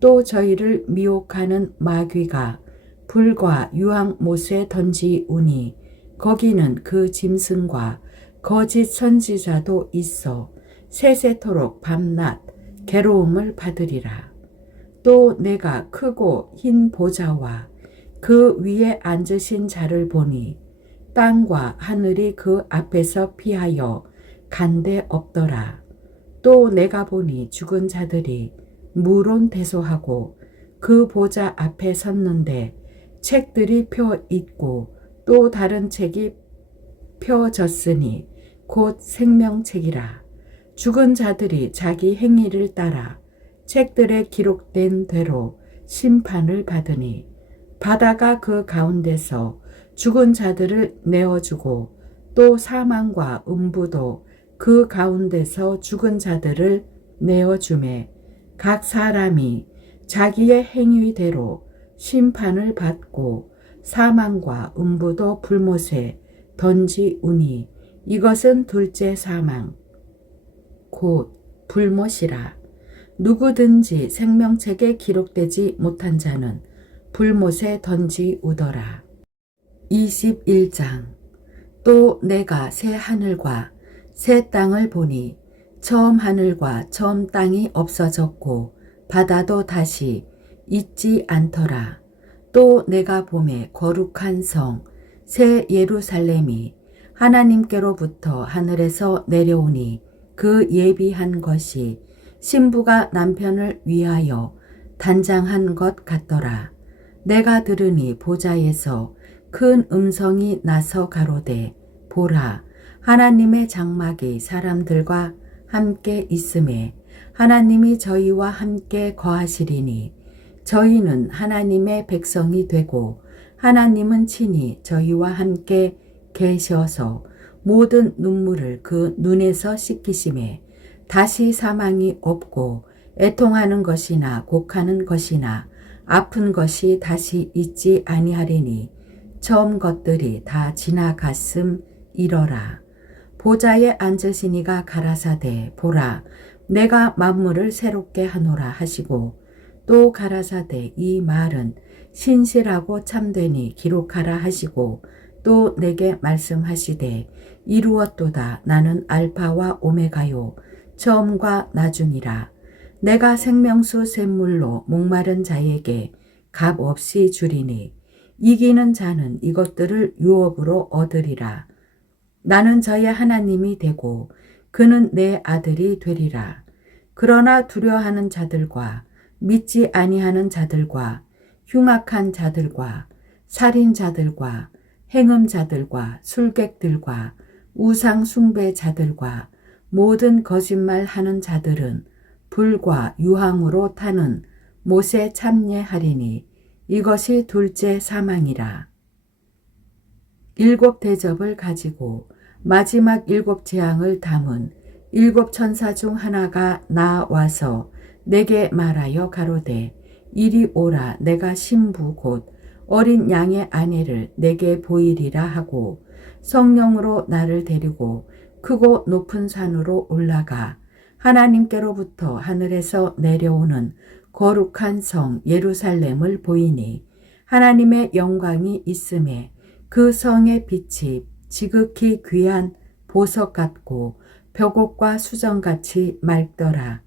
또 저희를 미혹하는 마귀가 불과 유황못에 던지우니 거기는 그 짐승과 거짓 선지자도 있어 세세토록 밤낮 괴로움을 받으리라. 또 내가 크고 흰 보좌와 그 위에 앉으신 자를 보니 땅과 하늘이 그 앞에서 피하여 간데 없더라. 또 내가 보니 죽은 자들이 무론대소하고 그 보좌 앞에 섰는데 책들이 펴 있고 또 다른 책이 펴졌으니 곧 생명책이라. 죽은 자들이 자기 행위를 따라 책들에 기록된 대로 심판을 받으니 바다가 그 가운데서 죽은 자들을 내어주고 또 사망과 음부도 그 가운데서 죽은 자들을 내어주매 각 사람이 자기의 행위대로 심판을 받고 사망과 음부도 불못에 던지우니 이것은 둘째 사망 곧 불못이라. 누구든지 생명책에 기록되지 못한 자는 불못에 던지우더라. 21장. 또 내가 새 하늘과 새 땅을 보니 처음 하늘과 처음 땅이 없어졌고 바다도 다시 있지 않더라. 또 내가 보매 거룩한 성 새 예루살렘이 하나님께로부터 하늘에서 내려오니 그 예비한 것이 신부가 남편을 위하여 단장한 것 같더라. 내가 들으니 보좌에서 큰 음성이 나서 가로되 보라 하나님의 장막이 사람들과 함께 있음에 하나님이 저희와 함께 거하시리니 저희는 하나님의 백성이 되고 하나님은 친히 저희와 함께 계셔서 모든 눈물을 그 눈에서 씻기심에 다시 사망이 없고 애통하는 것이나 곡하는 것이나 아픈 것이 다시 있지 아니하리니 처음 것들이 다 지나갔음이러라. 보좌에 앉으시니가 가라사대 보라 내가 만물을 새롭게 하노라 하시고 또 가라사대 이 말은 신실하고 참되니 기록하라 하시고 또 내게 말씀하시되 이루었도다 나는 알파와 오메가요 처음과 나중이라. 내가 생명수 샘물로 목마른 자에게 값없이 주리니 이기는 자는 이것들을 유업으로 얻으리라. 나는 저의 하나님이 되고 그는 내 아들이 되리라. 그러나 두려워하는 자들과 믿지 아니하는 자들과 흉악한 자들과 살인자들과 행음자들과 술객들과 우상 숭배자들과 모든 거짓말하는 자들은 불과 유황으로 타는 못에 참여하리니 이것이 둘째 사망이라. 7 대접을 가지고 마지막 7 재앙을 담은 7 천사 중 하나가 나와서 내게 말하여 가로되 이리 오라 내가 신부 곧 어린 양의 아내를 내게 보이리라 하고 성령으로 나를 데리고 크고 높은 산으로 올라가 하나님께로부터 하늘에서 내려오는 거룩한 성 예루살렘을 보이니 하나님의 영광이 있음에 그 성의 빛이 지극히 귀한 보석 같고 벽옥과 수정같이 맑더라.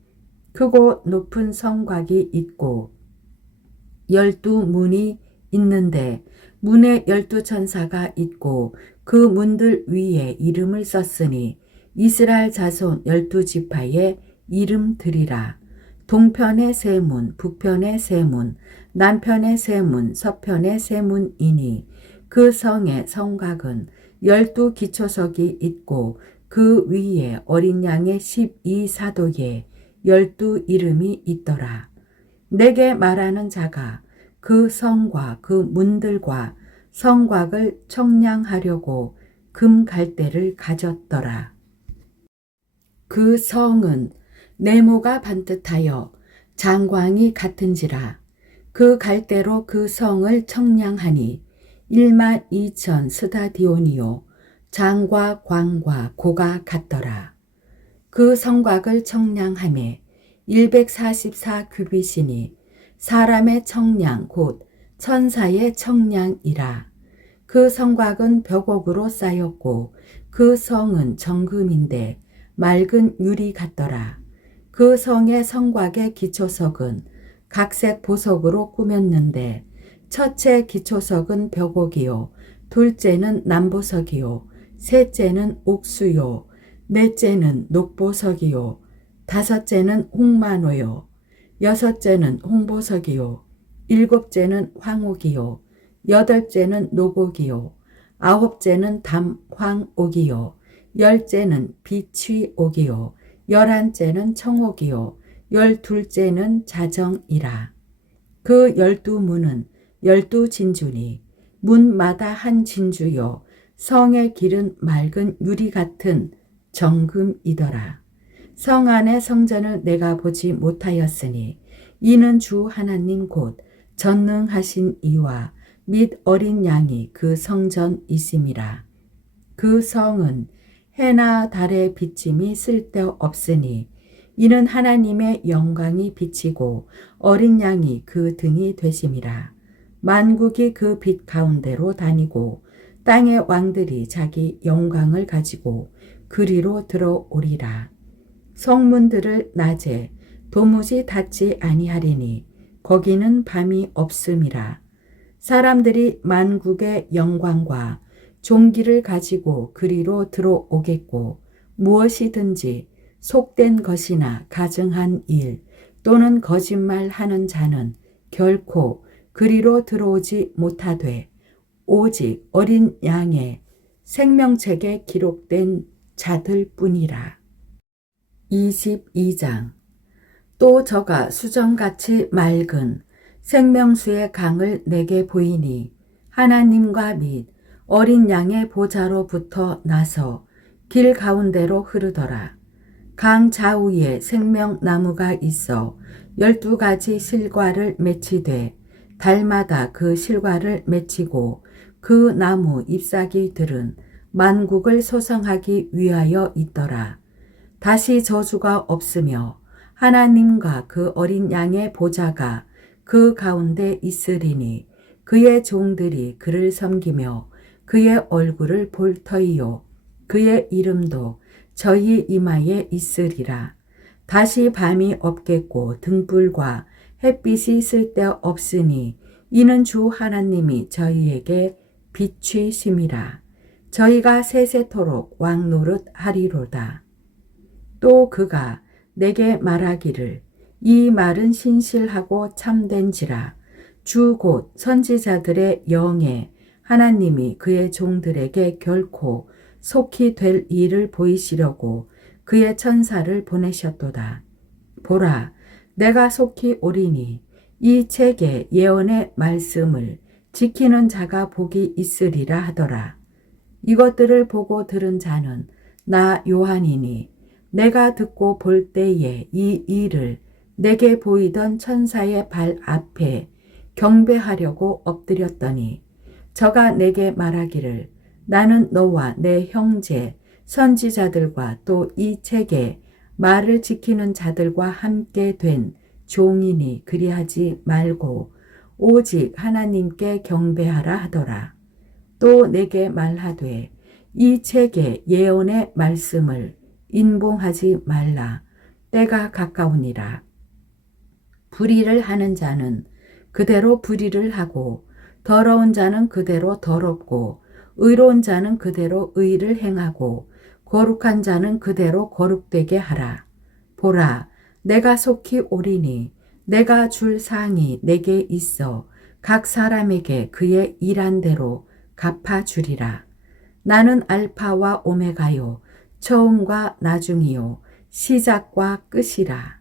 크고 높은 성곽이 있고 12문이 있는데 문에 12 천사가 있고 그 문들 위에 이름을 썼으니 이스라엘 자손 12지파의 이름들이라. 동편의 세 문, 북편의 세 문, 남편의 세 문, 서편의 세 문이니 그 성의 성곽은 12기초석이 있고 그 위에 어린 양의 12사도에 12 이름이 있더라. 내게 말하는 자가 그 성과 그 문들과 성곽을 청량하려고 금 갈대를 가졌더라. 그 성은 네모가 반듯하여 장광이 같은지라. 그 갈대로 그 성을 청량하니 12,000 스타디오니요 장과 광과 고가 같더라. 그 성곽을 청량하매 144규빗이니 사람의 청량 곧 천사의 청량이라. 그 성곽은 벽옥으로 쌓였고 그 성은 정금인데 맑은 유리 같더라. 그 성의 성곽의 기초석은 각색 보석으로 꾸몄는데 첫째 기초석은 벽옥이요, 둘째는 남보석이요, 셋째는 옥수요, 넷째는 녹보석이요, 다섯째는 홍만호요, 여섯째는 홍보석이요, 일곱째는 황옥이요, 여덟째는 녹옥이요, 아홉째는 담황옥이요, 열째는 비취옥이요, 11째는 청옥이요, 12째는 자정이라. 그 12문은 12진주니 문마다 한 진주요 성의 길은 맑은 유리 같은 정금이더라. 성 안의 성전을 내가 보지 못하였으니 이는 주 하나님 곧 전능하신 이와 및 어린 양이 그 성전이심이라. 그 성은 해나 달의 비침이 쓸데없으니 이는 하나님의 영광이 비치고 어린 양이 그 등이 되심이라. 만국이 그 빛 가운데로 다니고 땅의 왕들이 자기 영광을 가지고 그리로 들어오리라. 성문들을 낮에 도무지 닫지 아니하리니 거기는 밤이 없음이라. 사람들이 만국의 영광과 종기를 가지고 그리로 들어오겠고 무엇이든지 속된 것이나 가증한 일 또는 거짓말하는 자는 결코 그리로 들어오지 못하되 오직 어린 양의 생명책에 기록된 자들 뿐이라. 22장. 또 저가 수정같이 맑은 생명수의 강을 내게 보이니 하나님과 및 어린 양의 보좌로부터 나서 길 가운데로 흐르더라. 강 좌우에 생명나무가 있어 12가지 실과를 맺히되 달마다 그 실과를 맺히고 그 나무 잎사귀들은 만국을 소성하기 위하여 있더라. 다시 저주가 없으며 하나님과 그 어린 양의 보좌가 그 가운데 있으리니 그의 종들이 그를 섬기며 그의 얼굴을 볼 터이요 그의 이름도 저희 이마에 있으리라. 다시 밤이 없겠고 등불과 햇빛이 쓸데없으니 이는 주 하나님이 저희에게 빛이심이라. 저희가 세세토록 왕노릇 하리로다. 또 그가 내게 말하기를 이 말은 신실하고 참된지라. 주 곧 선지자들의 영에 하나님이 그의 종들에게 결코 속히 될 일을 보이시려고 그의 천사를 보내셨도다. 보라, 내가 속히 오리니 이 책의 예언의 말씀을 지키는 자가 복이 있으리라 하더라. 이것들을 보고 들은 자는 나 요한이니 내가 듣고 볼 때에 이 일을 내게 보이던 천사의 발 앞에 경배하려고 엎드렸더니 저가 내게 말하기를 나는 너와 내 형제 선지자들과 또 이 책의 말을 지키는 자들과 함께 된 종이니 그리하지 말고 오직 하나님께 경배하라 하더라. 또 내게 말하되 이 책의 예언의 말씀을 인봉하지 말라. 때가 가까우니라. 불의를 하는 자는 그대로 불의를 하고 더러운 자는 그대로 더럽고 의로운 자는 그대로 의를 행하고 거룩한 자는 그대로 거룩되게 하라. 보라, 내가 속히 오리니 내가 줄 사항이 내게 있어 각 사람에게 그의 일한 대로 갚아주리라. 나는 알파와 오메가요, 처음과 나중이요, 시작과 끝이라.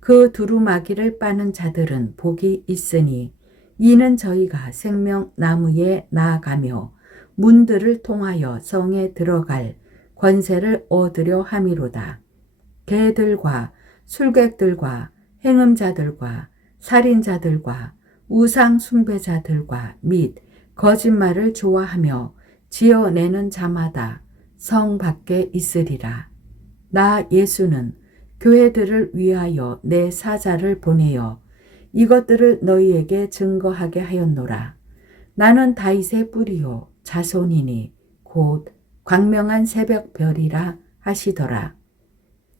그 두루마기를 빠는 자들은 복이 있으니 이는 저희가 생명나무에 나아가며 문들을 통하여 성에 들어갈 권세를 얻으려 함이로다. 개들과 술객들과 행음자들과 살인자들과 우상 숭배자들과 및 거짓말을 좋아하며 지어내는 자마다 성 밖에 있으리라. 나 예수는 교회들을 위하여 내 사자를 보내어 이것들을 너희에게 증거하게 하였노라. 나는 다윗의 뿌리요 자손이니 곧 광명한 새벽별이라 하시더라.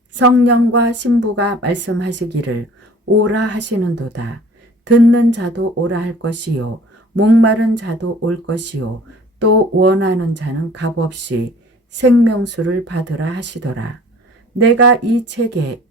성령과 신부가 말씀하시기를 오라 하시는도다. 듣는 자도 오라 할 것이요 목마른 자도 올 것이요 또 원하는 자는 값없이 생명수를 받으라 하시더라. 내가 이 책에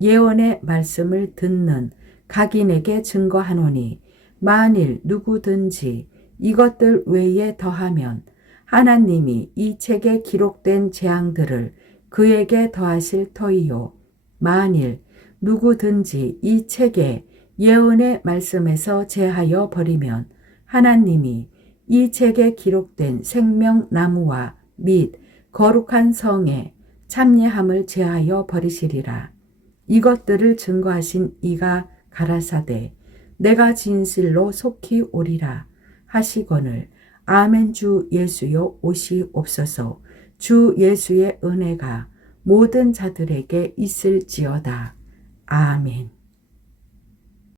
예언의 말씀을 듣는 각인에게 증거하노니 만일 누구든지 이것들 외에 더하면 하나님이 이 책에 기록된 재앙들을 그에게 더하실 터이요. 만일 누구든지 이 책에 예언의 말씀에서 제하여 버리면 하나님이 이 책에 기록된 생명나무와 및 거룩한 성에 참예함을 제하여 버리시리라. 이것들을 증거하신 이가 가라사대 내가 진실로 속히 오리라 하시거늘 아멘. 주 예수여 오시옵소서. 주 예수의 은혜가 모든 자들에게 있을지어다. 아멘.